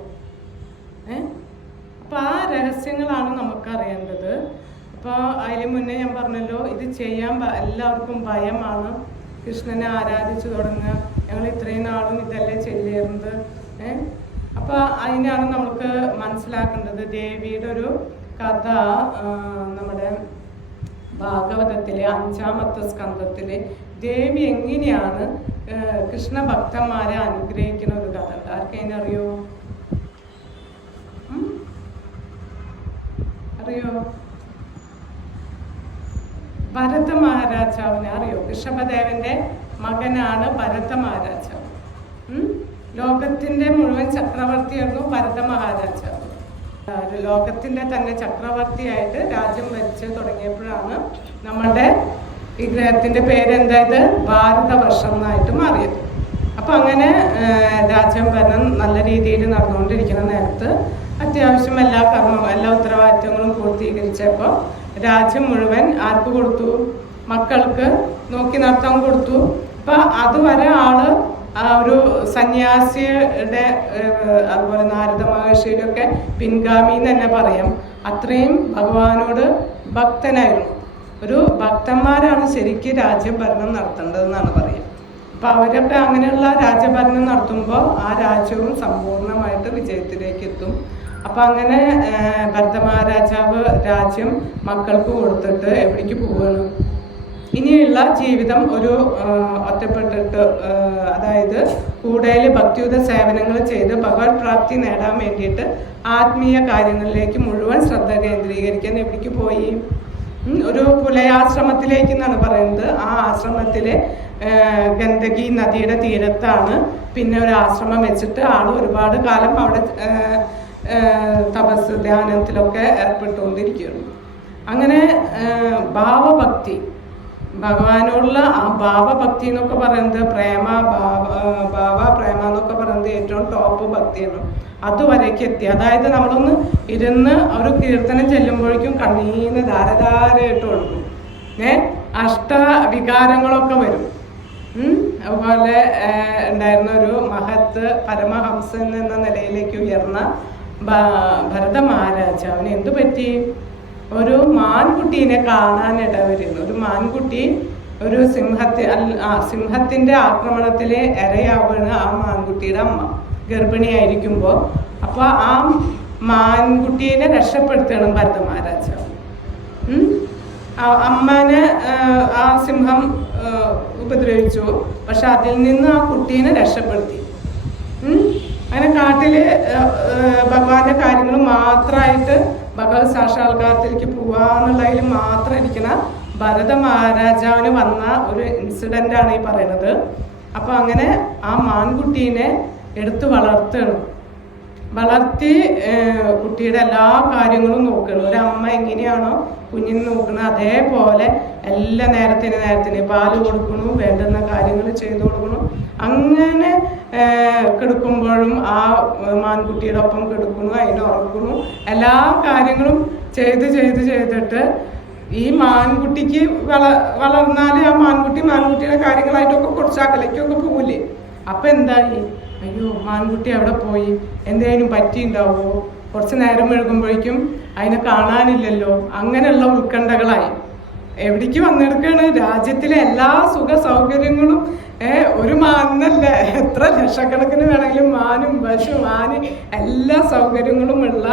അപ്പം ആ രഹസ്യങ്ങളാണ് നമുക്കറിയേണ്ടത്. അപ്പോൾ അതിന് മുന്നേ ഞാൻ പറഞ്ഞല്ലോ, ഇത് ചെയ്യാൻ എല്ലാവർക്കും ഭയമാണ്. കൃഷ്ണനെ ആരാധിച്ചു തുടങ്ങുക, ഞങ്ങൾ ഇത്രയും നാളും ഇതല്ലേ ചെല്ലേറുന്നത്. അപ്പോൾ അതിനാണ് നമുക്ക് മനസ്സിലാക്കേണ്ടത്. ദേവിയുടെ ഒരു കഥ നമ്മുടെ ഭാഗവതത്തിലെ 5-ാമത്തെ സ്കന്ധത്തിലെ ദേവി എങ്ങനെയാണ് കൃഷ്ണഭക്തന്മാരെ അനുഗ്രഹിക്കുന്ന ഒരു കഥ ഉണ്ട്. ആർക്കതിനറിയോ? അറിയോ? ഭരത മഹാരാജാവിനെ അറിയോ? ഋഷഭദേവന്റെ മകനാണ് ഭരത മഹാരാജാവ്. ലോകത്തിന്റെ മുഴുവൻ ചക്രവർത്തിയായിരുന്നു ഭരത മഹാരാജാവ്. ലോകത്തിന്റെ തന്നെ ചക്രവർത്തിയായിട്ട് രാജ്യം ഭരിച്ച് തുടങ്ങിയപ്പോഴാണ് നമ്മളുടെ ഈ ഗ്രഹത്തിന്റെ പേരെന്തായത്? ഭാരതവർഷം എന്നായിട്ട് മാറിയത്. അപ്പം അങ്ങനെ രാജ്യം ഭരണം നല്ല രീതിയിൽ നടന്നുകൊണ്ടിരിക്കുന്ന നേരത്ത് അത്യാവശ്യം എല്ലാ ഉത്തരവാദിത്വങ്ങളും പൂർത്തീകരിച്ചപ്പോൾ രാജ്യം മുഴുവൻ ആർക്ക് കൊടുത്തു? മക്കൾക്ക് നോക്കി നടത്താൻ കൊടുത്തു. അപ്പം അതുവരെ ആള് ആ ഒരു സന്യാസിയുടെ അതുപോലെ നാരദ മഹർഷിയുടെ ഒക്കെ പിൻഗാമി എന്ന് തന്നെ പറയാം. അത്രയും ഭഗവാനോട് ഭക്തനായിരുന്നു. ഒരു ഭക്തന്മാരാണ് ശരിക്കും രാജ്യഭരണം നടത്തേണ്ടതെന്നാണ് പറയുക. അപ്പം അവരൊക്കെ അങ്ങനെയുള്ള രാജ്യഭരണം നടത്തുമ്പോൾ ആ രാജ്യവും സമ്പൂർണ്ണമായിട്ട് വിജയത്തിലേക്ക് എത്തും. അപ്പം അങ്ങനെ ഭരത മഹാരാജാവ് രാജ്യം മക്കൾക്ക് കൊടുത്തിട്ട് എവിടേക്ക് പോവുകയാണ്? ഇനിയുള്ള ജീവിതം ഒരു ഒറ്റപ്പെട്ടിട്ട്, അതായത് കൂടുതൽ ഭക്തിയുത സേവനങ്ങൾ ചെയ്ത് ഭഗവത് പ്രാപ്തി നേടാൻ വേണ്ടിയിട്ട് ആത്മീയ കാര്യങ്ങളിലേക്ക് മുഴുവൻ ശ്രദ്ധ കേന്ദ്രീകരിക്കാൻ എവിടേക്ക് പോയി? ഒരു പുലയാശ്രമത്തിലേക്ക് എന്നാണ് പറയുന്നത്. ആ ആശ്രമത്തിൽ ഗണ്ഡകി നദിയുടെ തീരത്താണ് പിന്നെ ഒരു ആശ്രമം വെച്ചിട്ട് ആൾ ഒരുപാട് കാലം അവിടെ തപസ് ധ്യാനത്തിലൊക്കെ ഏർപ്പെട്ടുകൊണ്ടിരിക്കുകയാണ്. അങ്ങനെ ഭാവഭക്തി, ഭഗവാനോടുള്ള ആ ഭാവഭക്തി എന്നൊക്കെ പറയുന്നത് പ്രേമ എന്നൊക്കെ പറയുന്നത് ഏറ്റവും ടോപ്പ് ഭക്തിയാണ്. അതുവരേക്ക് എത്തി. അതായത് നമ്മളൊന്ന് ഇരുന്ന് ഒരു കീർത്തനം ചെല്ലുമ്പോഴേക്കും കണ്ണീന്ന് ധാരധാരയായിട്ട് ഒഴുകും. അഷ്ടവികാരങ്ങളൊക്കെ വരും. അതുപോലെ ഉണ്ടായിരുന്ന ഒരു മഹത്ത് പരമഹംസൻ എന്ന നിലയിലേക്ക് ഉയർന്ന ഭരത മഹാരാജാവിന് എന്തു പറ്റി? ഒരു മാൻകുട്ടീനെ കാണാനിട വരുന്നു. ഒരു മാൻകുട്ടി ഒരു സിംഹത്തിന്റെ ആക്രമണത്തിലെ ഇരയാവാണ് ആ മാൻകുട്ടിയുടെ അമ്മ ഗർഭിണിയായിരിക്കുമ്പോൾ. അപ്പോൾ ആ മാൻകുട്ടീനെ രക്ഷപ്പെടുത്തണം ഭരത മഹാരാജാവ്. അമ്മനെ ആ സിംഹം ഉപദ്രവിച്ചു, പക്ഷെ അതിൽ നിന്ന് ആ കുട്ടീനെ രക്ഷപ്പെടുത്തി. അങ്ങനെ കാട്ടില് ഭഗവാന്റെ കാര്യങ്ങൾ മാത്രമായിട്ട് ഭഗവത് സാക്ഷാത്കാരത്തിലേക്ക് പോവാന്നുള്ളതിൽ മാത്രം ഇരിക്കുന്ന ഭരത മഹാരാജാവിന് വന്ന ഒരു ഇൻസിഡൻ്റാണ് ഈ പറയുന്നത്. അപ്പോൾ അങ്ങനെ ആ മാൻകുട്ടീനെ എടുത്ത് വളർത്തി കുട്ടിയുടെ എല്ലാ കാര്യങ്ങളും നോക്കണം. ഒരമ്മ എങ്ങനെയാണോ കുഞ്ഞിനെ നോക്കുന്നത് അതേപോലെ എല്ലാ നേരത്തിന് പാല് കൊടുക്കണം, വേണ്ടുന്ന കാര്യങ്ങൾ ചെയ്തു കൊടുക്കണം. അങ്ങനെ കിടക്കുമ്പോഴും ആ മാൻകുട്ടിയുടെ ഒപ്പം കിടക്കുന്നു, അതിനെ ഉറക്കുന്നു, എല്ലാ കാര്യങ്ങളും ചെയ്തിട്ട് ഈ മാൻകുട്ടിക്ക് വളർന്നാൽ ആ മാൻകുട്ടിയുടെ കാര്യങ്ങളായിട്ടൊക്കെ കുറച്ച് അകലേക്കൊക്കെ പോകില്ലേ. അപ്പം എന്തായി? അയ്യോ, മാൻകുട്ടി അവിടെ പോയി, എന്തെങ്കിലും പറ്റിയിട്ടുണ്ടാവുമോ? കുറച്ച് നേരം എഴുകുമ്പോഴേക്കും അതിനെ കാണാനില്ലല്ലോ. അങ്ങനെയുള്ള ഉത്കണ്ഠകളായി എവിടേക്ക് വന്നെടുക്കുകയാണ്? രാജ്യത്തിലെ എല്ലാ സുഖ സൗകര്യങ്ങളും ഒരു മാനല്ല, എത്ര ലക്ഷക്കണക്കിന് വേണമെങ്കിലും മാനും പശു എല്ലാ സൗകര്യങ്ങളും ഉള്ള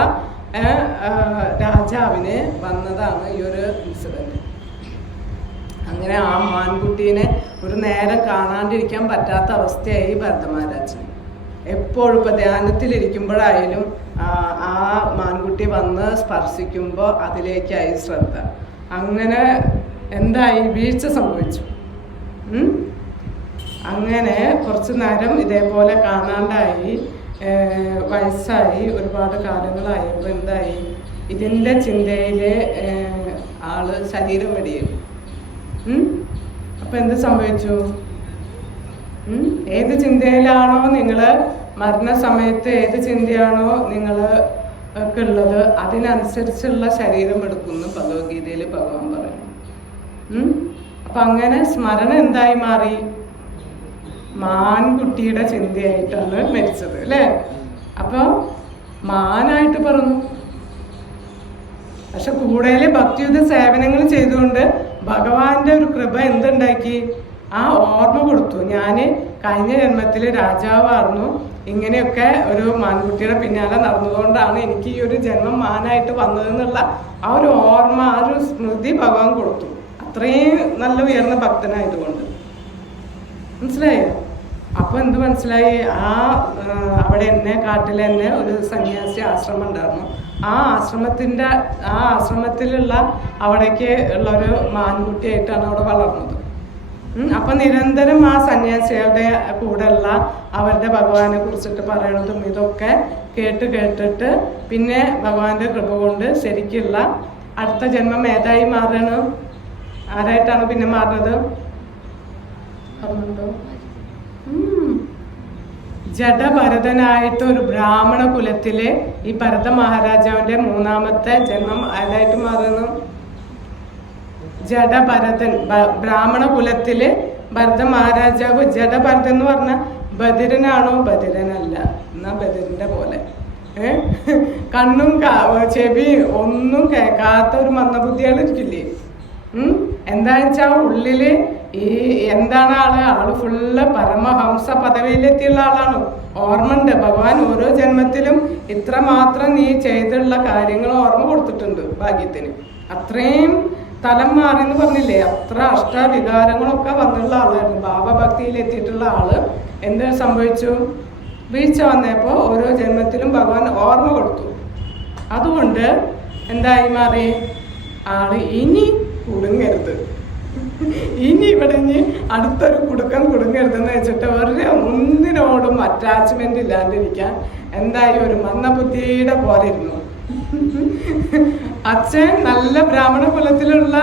രാജാവിന് വന്നതാണ് ഈ ഒരു ഇൻസിഡന്റ്. അങ്ങനെ ആ മാൻകുട്ടീനെ ഒരു നേരം കാണാണ്ടിരിക്കാൻ പറ്റാത്ത അവസ്ഥയായി ഭരത മഹാരാജന്. എപ്പോഴും ഇപ്പോൾ ധ്യാനത്തിലിരിക്കുമ്പോഴായാലും ആ മാൻകുട്ടി വന്ന് സ്പർശിക്കുമ്പോൾ അതിലേക്കായി ശ്രദ്ധ. അങ്ങനെ എന്തായി, വീഴ്ച സംഭവിച്ചു. അങ്ങനെ കുറച്ച് നേരം ഇതേപോലെ കാണാണ്ടായി, വയസ്സായി, ഒരുപാട് കാലങ്ങളായപ്പോൾ എന്തായി, ഇതിൻ്റെ ചിന്തയിൽ ആള് ശരീരം വെടിയും. അപ്പം എന്ത് സംഭവിച്ചു? ഏത് ചിന്തയിലാണോ നിങ്ങൾ മരണസമയത്ത്, ഏത് ചിന്തയാണോ നിങ്ങൾക്ക് ഉള്ളത്, അതിനനുസരിച്ചുള്ള ശരീരം എടുക്കുന്നു ഭഗവത്ഗീതയിൽ ഭഗവാൻ പറയുന്നു. അപ്പം അങ്ങനെ സ്മരണ എന്തായി മാറി? മാൻകുട്ടിയുടെ ചിന്തയായിട്ടാണ് മരിച്ചത് അല്ലേ? അപ്പോൾ മാനായിട്ട് പറഞ്ഞു. പക്ഷെ കൂടുതൽ ഭക്തിയുത സേവനങ്ങൾ ചെയ്തുകൊണ്ട് ഭഗവാന്റെ ഒരു കൃപ എന്തുണ്ടാക്കി? ആ ഓർമ്മ കൊടുത്തു. ഞാൻ കഴിഞ്ഞ ജന്മത്തിൽ രാജാവായിരുന്നു, ഇങ്ങനെയൊക്കെ ഒരു മാൻകുട്ടിയുടെ പിന്നാലെ നടന്നതുകൊണ്ടാണ് എനിക്ക് ഈ ഒരു ജന്മം മാനായിട്ട് വന്നതെന്നുള്ള ആ ഒരു ഓർമ്മ, ആ ഒരു സ്മൃതി ഭഗവാൻ കൊടുത്തു. അത്രയും നല്ല ഉയർന്ന ഭക്തനായതുകൊണ്ട്. മനസ്സിലായോ? അപ്പോൾ എന്ത് മനസ്സിലായി? അവിടെ എന്നെ കാട്ടിൽ തന്നെ ഒരു സന്യാസി ആശ്രമം ഉണ്ടായിരുന്നു. ആ ആശ്രമത്തിലുള്ള അവിടേക്ക് ഉള്ള ഒരു മാൻകുട്ടിയായിട്ടാണ് അവിടെ വളർന്നത്. അപ്പം നിരന്തരം ആ സന്യാസികളുടെ കൂടെയുള്ള അവരുടെ ഭഗവാനെ കുറിച്ചിട്ട് പറയണതും ഇതൊക്കെ കേട്ടിട്ട് പിന്നെ ഭഗവാന്റെ കൃപ കൊണ്ട് ശരിക്കുള്ള അടുത്ത ജന്മം ഏതായി മാറണം? ആരായിട്ടാണ് പിന്നെ മാറുന്നത്? പറഞ്ഞുണ്ടോ? ജഡഭരതനായിട്ട് ഒരു ബ്രാഹ്മണ കുലത്തില് ഈ ഭരത മഹാരാജാവിന്റെ 3ാമത്തെ ജന്മം ആരായിട്ട് മാറുന്നു? ജഡഭരതൻ. ബ്രാഹ്മണ കുലത്തില് ഭരത മഹാരാജാവ് ജഡഭരതൻ എന്ന് പറഞ്ഞ ബദിരനാണോ? ബദിരനല്ല. എന്നാ ബദിരന്റെ പോലെ കണ്ണും ചെവി ഒന്നും കേൾക്കാത്ത ഒരു മന്ദബുദ്ധിയാളിരിക്കില്ലേ? എന്താന്ന് വെച്ചാൽ ഉള്ളില് എന്താണ് ആള് ഫുള്ള് പരമഹംസ പദവിയിലെത്തിയുള്ള ആളാണ്. ഓർമ്മയുണ്ട്, ഭഗവാൻ ഓരോ ജന്മത്തിലും ഇത്രമാത്രം നീ ചെയ്തുള്ള കാര്യങ്ങൾ ഓർമ്മ കൊടുത്തിട്ടുണ്ട് ഭാഗ്യത്തിന്. അത്രയും തലം മാറി എന്ന് പറഞ്ഞില്ലേ, അത്ര അഷ്ടവികാരങ്ങളൊക്കെ വന്നുള്ള ആളായിരുന്നു. ഭാവഭക്തിയിൽ എത്തിയിട്ടുള്ള ആള്. എന്ത് സംഭവിച്ചു? വീഴ്ച വന്നപ്പോൾ ഓരോ ജന്മത്തിലും ഭഗവാൻ ഓർമ്മ കൊടുത്തു. അതുകൊണ്ട് എന്തായി മാറി? ആള് ഇനി കുടുങ്ങരുത്, ഇനി ഇവിടെ അടുത്തൊരു കുടുങ്ങരുതെന്ന് വെച്ചിട്ട് ഒന്നിനോടും അറ്റാച്ച്മെന്റ് ഇല്ലാണ്ടിരിക്കാൻ എന്തായി ഒരു മന്ദബുദ്ധിയുടെ പോലെ ഇരുന്നു. അച്ഛൻ നല്ല ബ്രാഹ്മണ കുലത്തിലുള്ള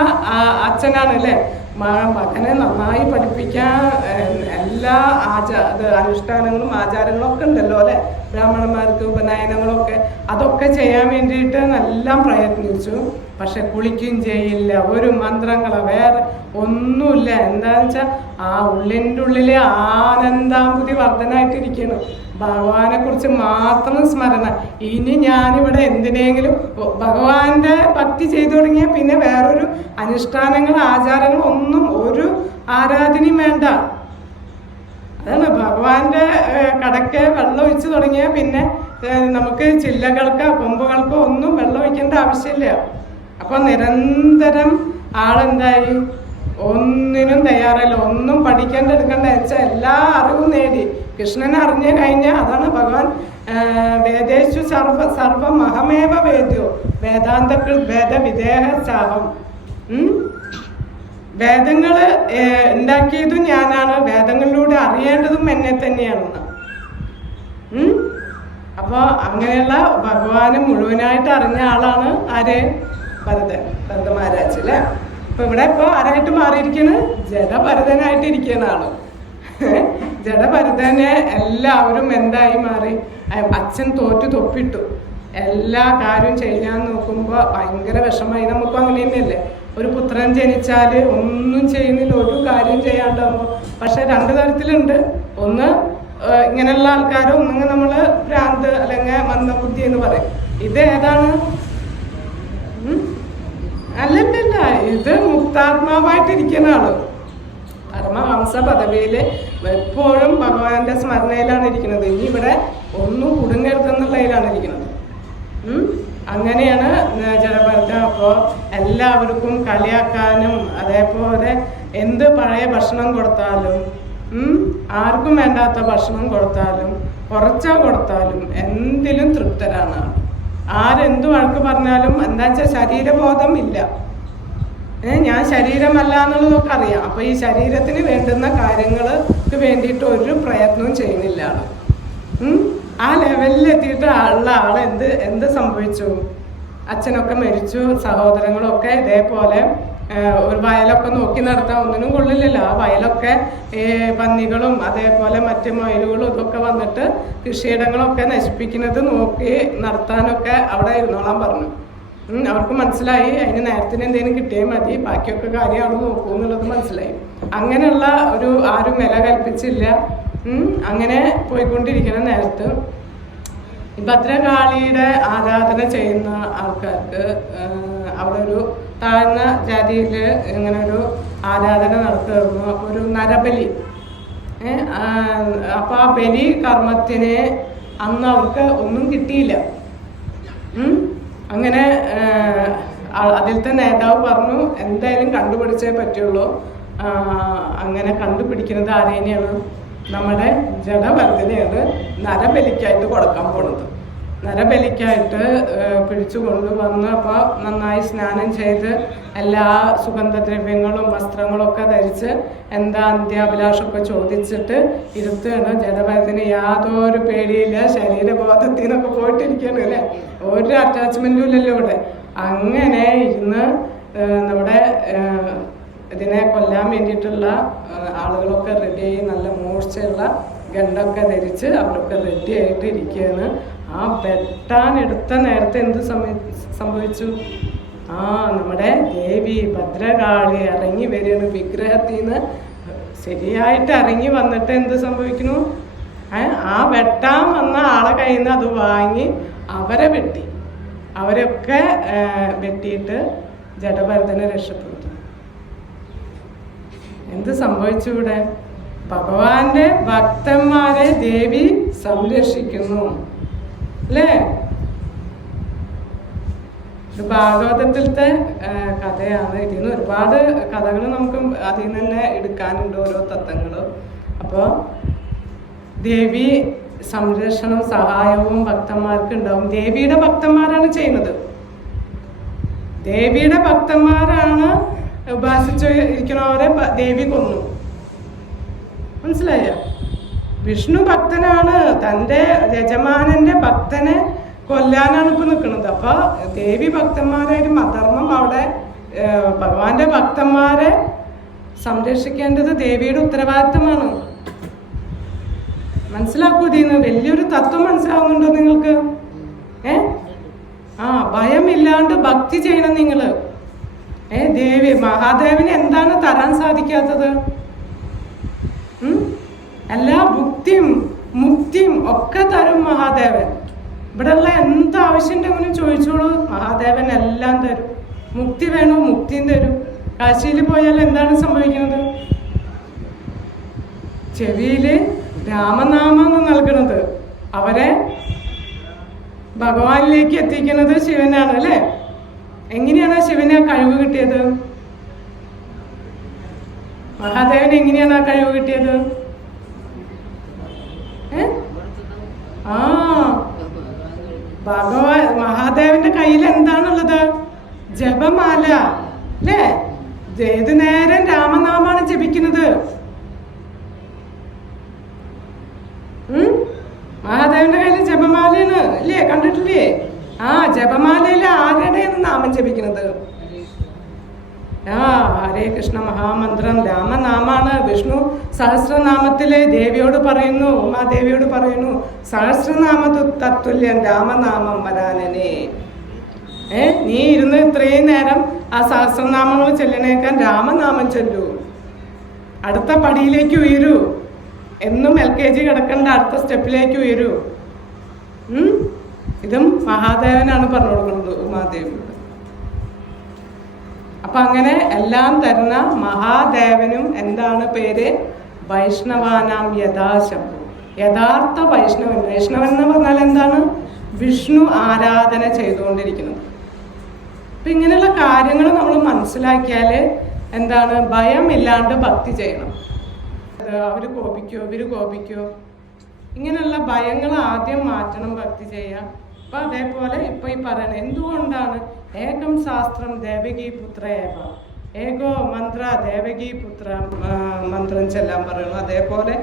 അച്ഛനാണ് അല്ലേ? മകനെ നന്നായി പഠിപ്പിക്കാൻ എല്ലാ അനുഷ്ഠാനങ്ങളും ആചാരങ്ങളും ഒക്കെ ഉണ്ടല്ലോ അല്ലെ? ബ്രാഹ്മണന്മാർക്ക് ഉപനയനങ്ങളൊക്കെ, അതൊക്കെ ചെയ്യാൻ വേണ്ടിയിട്ട് എല്ലാം പ്രയത്നിച്ചു. പക്ഷെ കുളിക്കുകയും ചെയ്യില്ല, ഒരു മന്ത്രങ്ങളോ വേറെ ഒന്നുമില്ല. എന്താന്ന് വെച്ചാൽ ആ ഉള്ളിൻ്റെ ഉള്ളിലെ ആനന്ദാമ്പുതി വർദ്ധനായിട്ടിരിക്കുന്നു. ഭഗവാനെ കുറിച്ച് മാത്രം സ്മരണ. ഇനി ഞാനിവിടെ എന്തിനെങ്കിലും ഭഗവാന്റെ ഭക്തി ചെയ്തു തുടങ്ങിയാൽ പിന്നെ വേറൊരു അനുഷ്ഠാനങ്ങൾ ആചാരങ്ങൾ ഒന്നും ഒരു ആരാധനയും വേണ്ട. അതാണ് ഭഗവാന്റെ കടക്ക് വെള്ളം ഒഴിച്ചു തുടങ്ങിയാൽ പിന്നെ നമുക്ക് ചില്ലകൾക്കോ കൊമ്പുകൾക്കോ ഒന്നും വെള്ളം ഒഴിക്കേണ്ട ആവശ്യമില്ല. അപ്പൊ നിരന്തരം ആളെന്തായി? ഒന്നിനും തയ്യാറല്ല, ഒന്നും പഠിക്കേണ്ടെടുക്കേണ്ട വെച്ചാൽ എല്ലാ അറിവും നേടി. കൃഷ്ണനെ അറിഞ്ഞു കഴിഞ്ഞാൽ അതാണ് ഭഗവാൻ വേദേഷു സർവ മഹമേവ വേദ്യോ വേദാന്തക്കൾ വേദവിദേഹ ചാഹം. വേദങ്ങള് ഉണ്ടാക്കിയതും ഞാനാണ്, വേദങ്ങളിലൂടെ അറിയേണ്ടതും എന്നെ തന്നെയാണെന്ന്. അപ്പൊ അങ്ങനെയുള്ള ഭഗവാനെ മുഴുവനായിട്ട് അറിഞ്ഞ ആളാണ് ആര്? ഭരത മഹാരാജ് അല്ലേ? അപ്പൊ ഇവിടെ ഇപ്പൊ ആരായിട്ട് മാറിയിരിക്കണ്? ജഡഭരതനായിട്ട് ഇരിക്കുന്ന ആള്. ജഡഭരതനെ എല്ലാവരും എന്തായി മാറി? അച്ഛൻ തൊപ്പിട്ടു. എല്ലാ കാര്യവും ചെയ്യാൻ നോക്കുമ്പോൾ ഭയങ്കര വിഷമായി. നമുക്കും അങ്ങനെ തന്നെയല്ലേ? ഒരു പുത്രൻ ജനിച്ചാൽ ഒന്നും ചെയ്യുന്നില്ല, ഒരു കാര്യം ചെയ്യാണ്ടാകുമ്പോൾ. പക്ഷെ 2 തരത്തിലുണ്ട്. ഒന്ന് ഇങ്ങനെയുള്ള ആൾക്കാരും, ഒന്നെങ്കിൽ നമ്മൾ ഭ്രാന്ത് അല്ലെങ്കിൽ മന്ദബുദ്ധി എന്ന് പറയും. ഇത് ഏതാണ്? അല്ലല്ല, ഇത് മുക്താത്മാവായിട്ടിരിക്കുന്ന ആള്. പരമഹംസ പദവിയിൽ എപ്പോഴും ഭഗവാന്റെ സ്മരണയിലാണ് ഇരിക്കുന്നത്. ഇനി ഇവിടെ ഒന്നും കുടുങ്ങരുതെന്നുള്ളതിലാണ് ഇരിക്കുന്നത്. അങ്ങനെയാണ് ജഡഭരതൻ. അപ്പോൾ എല്ലാവർക്കും കളിയാക്കാനും അതേപോലെ എന്ത് പഴയ ഭക്ഷണം കൊടുത്താലും ആർക്കും വേണ്ടാത്ത ഭക്ഷണം കൊടുത്താലും കുറച്ചാ കൊടുത്താലും എന്തിലും തൃപ്തരാണ്. ആരെന്തു വഴക്ക് പറഞ്ഞാലും എന്താ വെച്ചാൽ ശരീരബോധം ഇല്ല. ഞാൻ ശരീരമല്ല എന്നുള്ളതൊക്കെ അറിയാം. അപ്പൊ ഈ ശരീരത്തിന് വേണ്ടുന്ന കാര്യങ്ങൾക്ക് വേണ്ടിയിട്ട് ഒരു പ്രയത്നവും ചെയ്യുന്നില്ല ആള്. ആ ലെവലിൽ എത്തിയിട്ട് ഉള്ള ആള് എന്ത് സംഭവിച്ചു? അച്ഛനൊക്കെ മരിച്ചു, സഹോദരങ്ങളൊക്കെ ഇതേപോലെ ഒരു വയലൊക്കെ നോക്കി നടത്താൻ ഒന്നിനും കൊള്ളില്ലല്ലോ. ആ വയലൊക്കെ പന്നികളും അതേപോലെ മറ്റ് മയിലുകളും ഇതൊക്കെ വന്നിട്ട് കൃഷിയിടങ്ങളൊക്കെ നശിപ്പിക്കുന്നത് നോക്കി നടത്താനൊക്കെ അവിടെ ഇരുന്നോളാൻ പറഞ്ഞു. അവർക്ക് മനസ്സിലായി അതിന് നേരത്തിന് എന്തെങ്കിലും കിട്ടിയാൽ മതി, ബാക്കിയൊക്കെ കാര്യം അവിടെ നോക്കൂ എന്നുള്ളത് മനസ്സിലായി. അങ്ങനെയുള്ള ആരും വില കൽപ്പിച്ചില്ല. അങ്ങനെ പോയിക്കൊണ്ടിരിക്കുന്ന നേരത്ത് ഈ ഭദ്രകാളിയുടെ ആരാധന ചെയ്യുന്ന ആൾക്കാർക്ക് അവിടെ ഒരു താഴ്ന്ന ജാതിയിൽ ഇങ്ങനെ ഒരു ആരാധന നടത്തുന്നു. അപ്പോൾ ഒരു നരബലി, അപ്പോൾ ആ ബലി കർമ്മത്തിന് അന്ന് അവർക്ക് ഒന്നും കിട്ടിയില്ല. അങ്ങനെ അതിലത്തെ നേതാവ് പറഞ്ഞു എന്തായാലും കണ്ടുപിടിച്ചേ പറ്റുള്ളൂ. അങ്ങനെ കണ്ടുപിടിക്കുന്നത് ആരേനെയാണ്? നമ്മുടെ ജഡഭരതനെയാണ് നരബലിക്കായിട്ട് കൊടുക്കാൻ പോണത്. നരബലിക്കായിട്ട് പിടിച്ചു കൊണ്ടുവന്ന് അപ്പോൾ നന്നായി സ്നാനം ചെയ്ത് എല്ലാ സുഗന്ധദ്രവ്യങ്ങളും വസ്ത്രങ്ങളും ഒക്കെ ധരിച്ച് എന്താ അന്ത്യാഭിലാഷമൊക്കെ ചോദിച്ചിട്ട് ഇരുത്തുകയാണ്. ജഡഭരതന് യാതൊരു പേടിയില്ല, ശരീരബോധത്തിൽ നിന്നൊക്കെ പോയിട്ടിരിക്കുകയാണ് അല്ലേ, ഒരു അറ്റാച്ച്മെൻറ്റും ഇല്ലല്ലോ ഇവിടെ. അങ്ങനെ ഇരുന്ന് നമ്മുടെ ഇതിനെ കൊല്ലാൻ വേണ്ടിയിട്ടുള്ള ആളുകളൊക്കെ റെഡിയായി നല്ല മൂർച്ചയുള്ള ഗണ്ടൊക്കെ ധരിച്ച് അവരൊക്കെ റെഡി ആയിട്ട് ഇരിക്കുകയാണ്. ആ വെട്ടാനെടുത്ത നേരത്തെ എന്ത് സംഭവിച്ചു? നമ്മുടെ ദേവി ഭദ്രകാളി ഇറങ്ങി വരികയാണ് വിഗ്രഹത്തിൽ നിന്ന്. ശരിയായിട്ട് ഇറങ്ങി വന്നിട്ട് എന്ത് സംഭവിക്കുന്നു? ആ വെട്ടാൻ വന്ന ആളെ കയ്യിൽ നിന്ന് അത് വാങ്ങി അവരെ വെട്ടി. അവരൊക്കെ വെട്ടിയിട്ട് ജഡഭരതനെ രക്ഷപ്പെടുത്തി. എന്ത് സംഭവിച്ചു ഇവിടെ? ഭഗവാന്റെ ഭക്തന്മാരെ ദേവി സംരക്ഷിക്കുന്നു അല്ലേ? ഇത് ഭാഗവതത്തിലത്തെ കഥയാണ്. ഇതിൽ നിന്ന് ഒരുപാട് കഥകൾ നമുക്ക് അതിൽ നിന്ന് തന്നെ എടുക്കാനുണ്ട്, ഓരോ തത്വങ്ങളും. അപ്പോൾ ദേവി സംരക്ഷണവും സഹായവും ഭക്തന്മാർക്ക് ഉണ്ടാവും. ദേവിയുടെ ഭക്തന്മാരാണ് ചെയ്യുന്നത്. ദേവിയുടെ ഭക്തന്മാരാണ് ഉപാസിച്ചിരിക്കുന്നവരെ ദേവി കൊന്നു. മനസ്സിലായ? വിഷ്ണു ഭക്തനാണ്, തൻ്റെ യജമാനന്റെ ഭക്തനെ കൊല്ലാനാണ് ഇപ്പൊ നിൽക്കുന്നത്. അപ്പൊ ദേവി ഭക്തന്മാരായിട്ട് അധർമ്മം അവിടെ ഭഗവാന്റെ ഭക്തന്മാരെ സംരക്ഷിക്കേണ്ടത് ദേവിയുടെ ഉത്തരവാദിത്തമാണ്. മനസ്സിലാക്കൂ. ഇതിന്ന് വലിയൊരു തത്വം മനസ്സിലാവുന്നുണ്ടോ നിങ്ങൾക്ക്? ഭയമില്ലാണ്ട് ഭക്തി ചെയ്യണം നിങ്ങള്. ദേവി മഹാദേവന് എന്താണ് തരാൻ സാധിക്കാത്തത്? എല്ലാ ഭുക്തിയും മുക്തിയും ഒക്കെ തരും മഹാദേവൻ. ഇവിടെയുള്ള എന്താവശ്യം ഉണ്ടെങ്കിലും ചോദിച്ചോളൂ, മഹാദേവൻ എല്ലാം തരും. മുക്തി വേണോ, മുക്തിയും തരും. കാശിയിൽ പോയാൽ എന്താണ് സംഭവിക്കുന്നത്? ചെവിയില് രാമനാമം നൽകണത്, അവരെ ഭഗവാനിലേക്ക് എത്തിക്കുന്നത് ശിവനാണ് അല്ലേ? എങ്ങനെയാണ് ശിവന് ആ കഴിവ് കിട്ടിയത്? മഹാദേവന് എങ്ങനെയാണ് ആ കഴിവ് കിട്ടിയത്? ഭഗവാൻ മഹാദേവന്റെ കയ്യിൽ എന്താണുള്ളത്? ജപമാല അല്ലേ? ഏത് നേരം രാമനാമാണ് ജപിക്കുന്നത്. മഹാദേവന്റെ കയ്യിൽ ജപമാലയാണ് ഇല്ലേ? കണ്ടിട്ടില്ലേ? ജപമാലയിൽ ആരുടെയാണ് നാമം ജപിക്കുന്നത്? ഹരേ കൃഷ്ണ മഹാമന്ത്രം രാമനാമാണ്. വിഷ്ണു സഹസ്രനാമത്തിലെ ദേവിയോട് പറയുന്നു, ഉമാദേവിയോട് പറയുന്നു, സഹസ്രനാമ തത്തുല്യം രാമനാമം വരാനനെ. നീ ഇരുന്ന് ഇത്രയും നേരം ആ സഹസ്രനാമങ്ങൾ ചൊല്ലണേക്കാൻ രാമനാമം ചൊല്ലൂ. അടുത്ത പടിയിലേക്ക് ഉയരൂ. എന്നും LKG കിടക്കേണ്ട അടുത്ത സ്റ്റെപ്പിലേക്ക് ഉയരൂ. ഇതും മഹാദേവനാണ് പറഞ്ഞു കൊടുക്കുന്നത്, ഉമാദേവിയോട്. അപ്പൊ അങ്ങനെ എല്ലാം തരുന്ന മഹാദേവനും എന്താണ് പേര്? വൈഷ്ണവാനാം യഥാശംഭു. യഥാർത്ഥ വൈഷ്ണവൻ. വൈഷ്ണവൻ എന്ന് പറഞ്ഞാൽ എന്താണ്? വിഷ്ണു ആരാധന ചെയ്തുകൊണ്ടിരിക്കുന്നത്. അപ്പൊ ഇങ്ങനെയുള്ള കാര്യങ്ങൾ നമ്മൾ മനസ്സിലാക്കിയാൽ എന്താണ്? ഭയമില്ലാണ്ട് ഭക്തി ചെയ്യണം. അവർ കോപിക്കോ ഇവർ കോപിക്കോ, ഇങ്ങനെയുള്ള ഭയങ്ങൾ ആദ്യം മാറ്റണം ഭക്തി ചെയ്യാം. അപ്പം അതേപോലെ ഇപ്പം ഈ പറയണത് എന്തുകൊണ്ടാണ് ഏകം ശാസ്ത്രം ദേവകീ പുത്ര ഏവ, ഏകോ മന്ത്ര ദേവകീ പുത്ര മന്ത്രം ചെല്ലാൻ പറയുന്നു. അതേപോലെ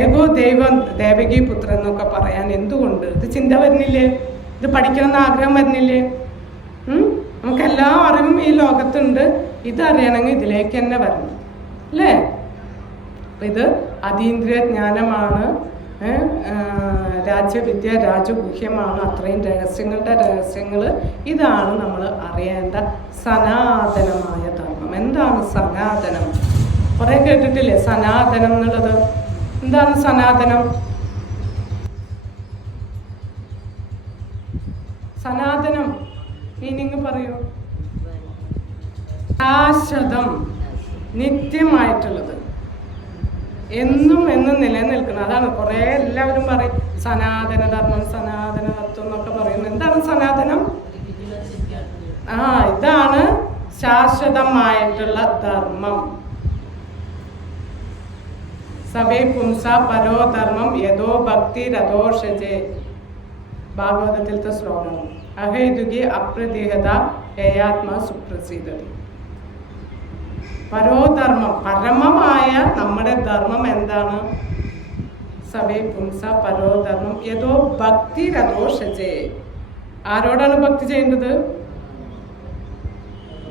ഏകോ ദൈവം ദേവകീ പുത്ര എന്നൊക്കെ പറയാൻ എന്തുകൊണ്ട്? ഇത് ചിന്ത വരുന്നില്ലേ? ഇത് പഠിക്കണമെന്ന് ആഗ്രഹം വരുന്നില്ലേ? നമുക്കെല്ലാ അറിവും ഈ ലോകത്തുണ്ട്, ഇതറിയണമെങ്കിൽ ഇതിലേക്ക് തന്നെ വരണം അല്ലേ? അപ്പം ഇത് അതീന്ദ്രിയ ജ്ഞാനമാണ്, രാജ്യവിദ്യ രാജഗുഹ്യമാണ്. അത്രയും രഹസ്യങ്ങളുടെ രഹസ്യങ്ങൾ ഇതാണ് നമ്മൾ അറിയേണ്ട സനാതനമായ ധർമ്മം. എന്താണ് സനാതനം? കുറേ കേട്ടിട്ടില്ലേ സനാതനം എന്നുള്ളത്? എന്താണ് സനാതനം? സനാതനം മീനിങ് പറയൂ. ശാശ്വതം, നിത്യമായിട്ടുള്ളത്, എന്നും നിലനിൽക്കുന്നത്. അതാണ് കുറേ എല്ലാവരും പറയും സനാതന ധർമ്മം സനാതന തത്വം എന്നൊക്കെ പറയുന്നത്. എന്താണ് സനാതനം? ഇതാണ് ശാശ്വതമായിട്ടുള്ള ധർമ്മം. സവേ പുംസ പരോ ധർമ്മം യഥോ ഭക്തി രഥോഷജേ, ഭാഗവതത്തിലത്തെ ശ്ലോകം. അഹൈതുകി അപ്രതിഹത ഏയാത്മ സുപ്രസീദതി. പരോധർമ്മം, പരമമായ നമ്മുടെ ധർമ്മം എന്താണ്? സവേ പുംസ പരോധർമ്മം യഥോ ഭക്തി രഥോഷജേ. ആരോടാണ് ഭക്തി ചെയ്യേണ്ടത്?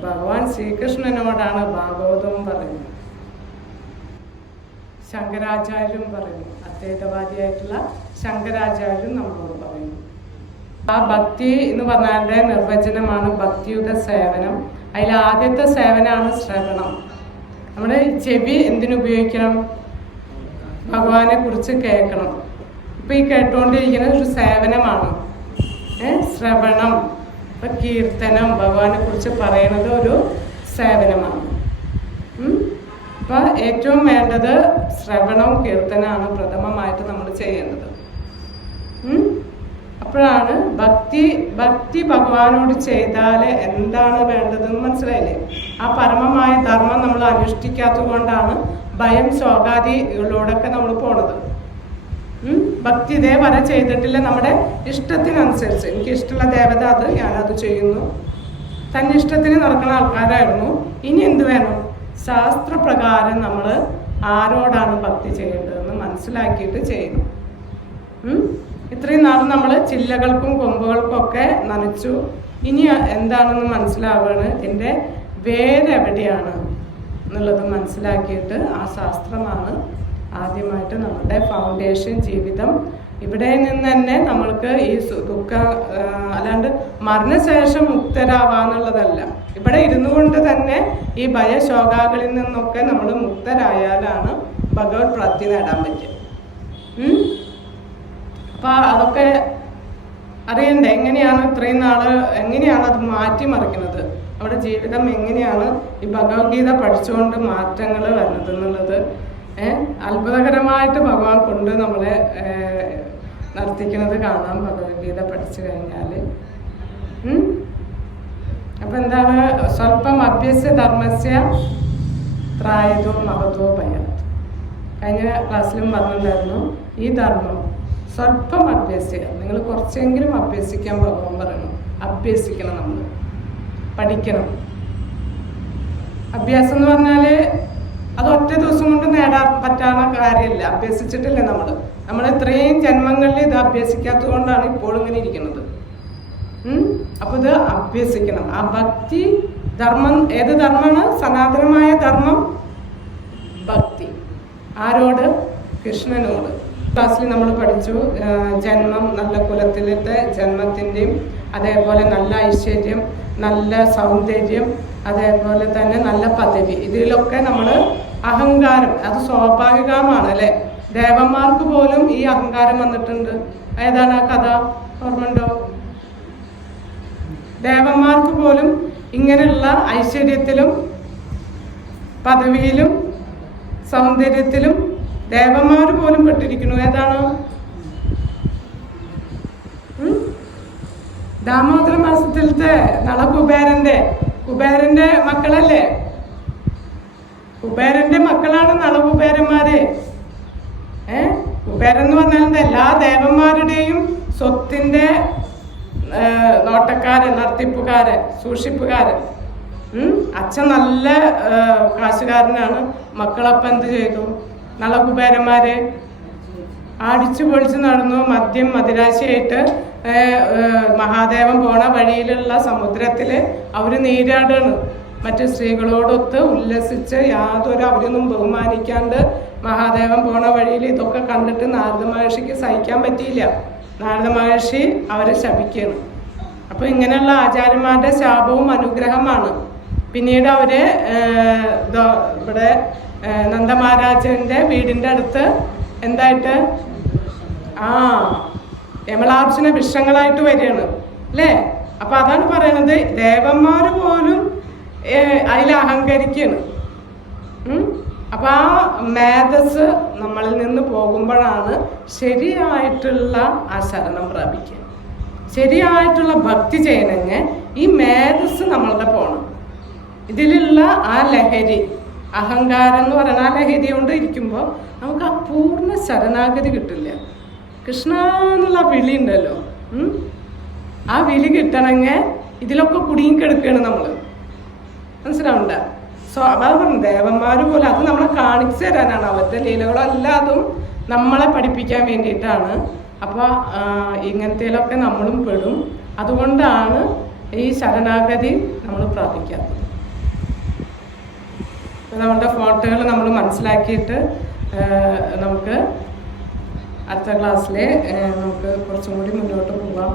ഭഗവാൻ ശ്രീകൃഷ്ണനോടാണ് ഭാഗവതവും പറയുന്നത്, ശങ്കരാചാര്യരും പറയുന്നു, അദ്വൈതവാദിയായിട്ടുള്ള ശങ്കരാചാര്യരും നമ്മളോട് പറയുന്നു. ആ ഭക്തി എന്ന് പറഞ്ഞാൽ നിർവചനമാണ് ഭക്തിയുത സേവനം. അതിൽ ആദ്യത്തെ സേവനമാണ് ശ്രവണം. നമ്മുടെ ചെവി എന്തിനുപയോഗിക്കണം? ഭഗവാനെ കുറിച്ച് കേൾക്കണം. ഇപ്പം ഈ കേട്ടുകൊണ്ടിരിക്കുന്ന ഒരു സേവനമാണ് ശ്രവണം. ഇപ്പം കീർത്തനം, ഭഗവാനെ കുറിച്ച് പറയുന്നത് ഒരു സേവനമാണ്. അപ്പം ഏറ്റവും വേണ്ടത് ശ്രവണവും കീർത്തനമാണ് പ്രഥമമായിട്ട് നമ്മൾ ചെയ്യേണ്ടത്. അപ്പോഴാണ് ഭക്തി ഭഗവാനോട് ചെയ്താൽ എന്താണ് വേണ്ടതെന്ന് മനസ്സിലായില്ലേ? ആ പരമമായ ധർമ്മം നമ്മൾ അനുഷ്ഠിക്കാത്തത് കൊണ്ടാണ് ഭയം ശോകാദികളിലൂടെയൊക്കെ നമ്മൾ പോണത്. ഭക്തി ഇതേവരെ ചെയ്തിട്ടില്ല. നമ്മുടെ ഇഷ്ടത്തിനനുസരിച്ച് എനിക്ക് ഇഷ്ടമുള്ള ദേവത അത് ഞാനത് ചെയ്യുന്നു, തന്നെ ഇഷ്ടത്തിന് നടക്കുന്ന ആൾക്കാരായിരുന്നു. ഇനി എന്ത് വേണം? ശാസ്ത്രപ്രകാരം നമ്മൾ ആരോടാണ് ഭക്തി ചെയ്യേണ്ടതെന്ന് മനസ്സിലാക്കിയിട്ട് ചെയ്യണം. ഇത്രയും നാൾ നമ്മൾ ചില്ലകൾക്കും കൊമ്പുകൾക്കും ഒക്കെ നനച്ചു. ഇനി എന്താണെന്ന് മനസ്സിലാവുകയാണ്, ഇതിൻ്റെ വേരെവിടെയാണ് എന്നുള്ളത് മനസ്സിലാക്കിയിട്ട് ആ ശാസ്ത്രമാണ് ആദ്യമായിട്ട് നമ്മുടെ ഫൗണ്ടേഷൻ ജീവിതം. ഇവിടെ നിന്ന് തന്നെ നമ്മൾക്ക് ഈ അല്ലാണ്ട് മരണശേഷം മുക്തരാവാന്നുള്ളതല്ല. ഇവിടെ ഇരുന്നു കൊണ്ട് തന്നെ ഈ ഭയശോകാകളിൽ നിന്നൊക്കെ നമ്മൾ മുക്തരായാലാണ് ഭഗവത് പ്രാപ്തി നേടാൻ പറ്റുക. അപ്പം അതൊക്കെ അറിയണ്ടേ? എങ്ങനെയാണ് ഇത്രയും നാള് എങ്ങനെയാണ് അത് മാറ്റിമറിക്കുന്നത്? നമ്മുടെ ജീവിതം എങ്ങനെയാണ് ഈ ഭഗവത്ഗീത പഠിച്ചുകൊണ്ട് മാറ്റങ്ങൾ വരുന്നത് എന്നുള്ളത് അത്ഭുതകരമായിട്ട് ഭഗവാൻ കൊണ്ട് നമ്മളെ നടത്തിക്കുന്നത് കാണാം ഭഗവത്ഗീത പഠിച്ചു കഴിഞ്ഞാൽ. അപ്പം എന്താണ്? സ്വല്പം അഭ്യസ്യ ധർമ്മസ്യ ത്രായതോ മഹതോ ഭയാത്. കഴിഞ്ഞ ക്ലാസ്സിലും പറഞ്ഞിട്ടുണ്ടായിരുന്നു ഈ ധർമ്മം സ്വല്പം അഭ്യസിക്കുക. നിങ്ങൾ കുറച്ചെങ്കിലും അഭ്യസിക്കാൻ ഭഗവാൻ പറയണം. അഭ്യസിക്കണം, നമ്മൾ പഠിക്കണം. അഭ്യാസം എന്ന് പറഞ്ഞാൽ അത് ഒറ്റ ദിവസം കൊണ്ട് നേടാൻ പറ്റാവുന്ന കാര്യമല്ല. അഭ്യസിച്ചിട്ടില്ല നമ്മൾ ഇത്രയും ജന്മങ്ങളിൽ ഇത് അഭ്യസിക്കാത്തത് കൊണ്ടാണ് ഇപ്പോൾ ഇങ്ങനെ ഇരിക്കുന്നത്. അപ്പോൾ ഇത് അഭ്യസിക്കണം. ആ ഭക്തി ധർമ്മം ഏത് ധർമ്മമാണ്? സനാതനമായ ധർമ്മം ഭക്തി. ആരോട്? കൃഷ്ണനോട്. ക്ലാസ്സിൽ നമ്മൾ പഠിച്ചു ജന്മം, നല്ല കുലത്തിലത്തെ ജന്മത്തിൻ്റെയും അതേപോലെ നല്ല ഐശ്വര്യം, നല്ല സൗന്ദര്യം, അതേപോലെ തന്നെ നല്ല പദവി, ഇതിലൊക്കെ നമ്മൾ അഹങ്കാരം അത് സ്വാഭാവികമാണ് അല്ലേ? ദേവന്മാർക്ക് പോലും ഈ അഹങ്കാരം വന്നിട്ടുണ്ട്. ഏതാണ് ആ കഥ? ഓർമ്മയുണ്ടോ? ദേവന്മാർക്ക് പോലും ഇങ്ങനെയുള്ള ഐശ്വര്യത്തിലും പദവിയിലും സൗന്ദര്യത്തിലും ദേവന്മാർ പോലും പെട്ടിരിക്കുന്നു. ഏതാണ്? ദാമോദര മാസത്തിലത്തെ നളകുബേരന്റെ മക്കളല്ലേ? കുബേരന്റെ മക്കളാണ് നളകുബേരന്മാരെ. കുബേരൻ എന്ന് പറഞ്ഞാൽ എല്ലാ ദേവന്മാരുടെയും സ്വത്തിന്റെ നോട്ടക്കാരൻ, നടത്തിപ്പുകാരൻ, സൂക്ഷിപ്പുകാരൻ. അച്ഛൻ നല്ല കാശുകാരനാണ്. മക്കളപ്പം എന്ത് ചെയ്തു? നളകുബേരന്മാര് അടിച്ചു പൊളിച്ച് നടന്നു. മദ്യം മദിരാശിയായിട്ട് മഹാദേവൻ പോണ വഴിയിലുള്ള സമുദ്രത്തില് അവര് നീരാടാണ്. മറ്റു സ്ത്രീകളോടൊത്ത് ഉല്ലസിച്ച് യാതൊരു അവരൊന്നും ബഹുമാനിക്കാണ്ട് മഹാദേവൻ പോണ വഴിയിൽ ഇതൊക്കെ കണ്ടിട്ട് നാരദ മഹർഷിക്ക് സഹിക്കാൻ പറ്റിയില്ല. നാരദ മഹർഷി അവരെ ശപിക്കുകയാണ്. അപ്പൊ ഇങ്ങനെയുള്ള ആചാര്യന്മാരുടെ ശാപവും അനുഗ്രഹമാണ്. പിന്നീട് അവര് ഇവിടെ നന്ദമഹാരാജന്റെ വീടിന്റെ അടുത്ത് എന്തായിട്ട് യമളാർജുന വിഷങ്ങളായിട്ട് വരികയാണ് അല്ലേ? അപ്പൊ അതാണ് പറയണത്, ദേവന്മാര് പോലും അതിൽ അഹങ്കരിക്കാണ്. അപ്പൊ ആ മേധസ് നമ്മളിൽ നിന്ന് പോകുമ്പോഴാണ് ശരിയായിട്ടുള്ള ആ ശരണം പ്രാപിക്കുക. ശരിയായിട്ടുള്ള ഭക്തി ചെയ്യണമെങ്കിൽ ഈ മേധസ് നമ്മളുടെ പോണം. ഇതിലുള്ള ആ ലഹരി, അഹങ്കാരം എന്ന് പറയുന്ന ആ ലഹരി കൊണ്ട് ഇരിക്കുമ്പോൾ നമുക്ക് ആ പൂർണ്ണ ശരണാഗതി കിട്ടില്ല. കൃഷ്ണ എന്നുള്ള വിളി ഉണ്ടല്ലോ, ആ വിളി കിട്ടണമെങ്കിൽ ഇതിലൊക്കെ കുടുങ്ങിക്കെടുക്കുകയാണ് നമ്മൾ. മനസ്സിലാവണ്ട? അതാ പറഞ്ഞു, ദേവന്മാര് പോലെ അത് നമ്മളെ കാണിച്ചു തരാനാണ്. അവരുടെ ലീലകളല്ലാതും നമ്മളെ പഠിപ്പിക്കാൻ വേണ്ടിയിട്ടാണ്. അപ്പൊ ഇങ്ങനത്തേലൊക്കെ നമ്മളും പെടും. അതുകൊണ്ടാണ് ഈ ശരണാഗതി നമ്മൾ പ്രാപിക്കാത്തത്. നമ്മളുടെ ഫോട്ടോകൾ നമ്മൾ മനസ്സിലാക്കിയിട്ട് നമുക്ക് അടുത്ത ക്ലാസ്സിൽ നമുക്ക് കുറച്ചും കൂടി മുന്നോട്ട് പോകാം.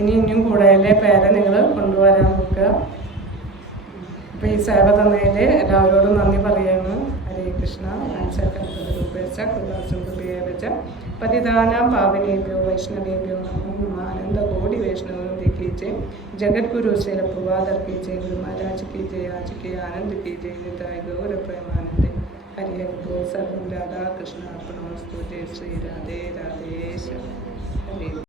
ഇനിയും കൂടുതലെ പേരെ നിങ്ങൾ കൊണ്ടുവരാൻ നോക്കുക. അപ്പോൾ ഈ സേവ തന്നതിൽ എല്ലാവരോടും നന്ദി പറയുന്നു. ഹരേ കൃഷ്ണ. പതിദാനാം പാവനേഭ്യോ വൈഷ്ണവേഭ്യോ നമോ ആനന്ദകോടി വൈഷ്ണവം देखिए जगतगुरु से प्रभादर कीजिए, गुरु महाराज कीजिए, आज के आनंद कीजिए, निताय गौर प्रेमानंद। हरि बोल सर्वं राधा कृष्ण अर्पणमस्तु। जय श्री राधे राधे।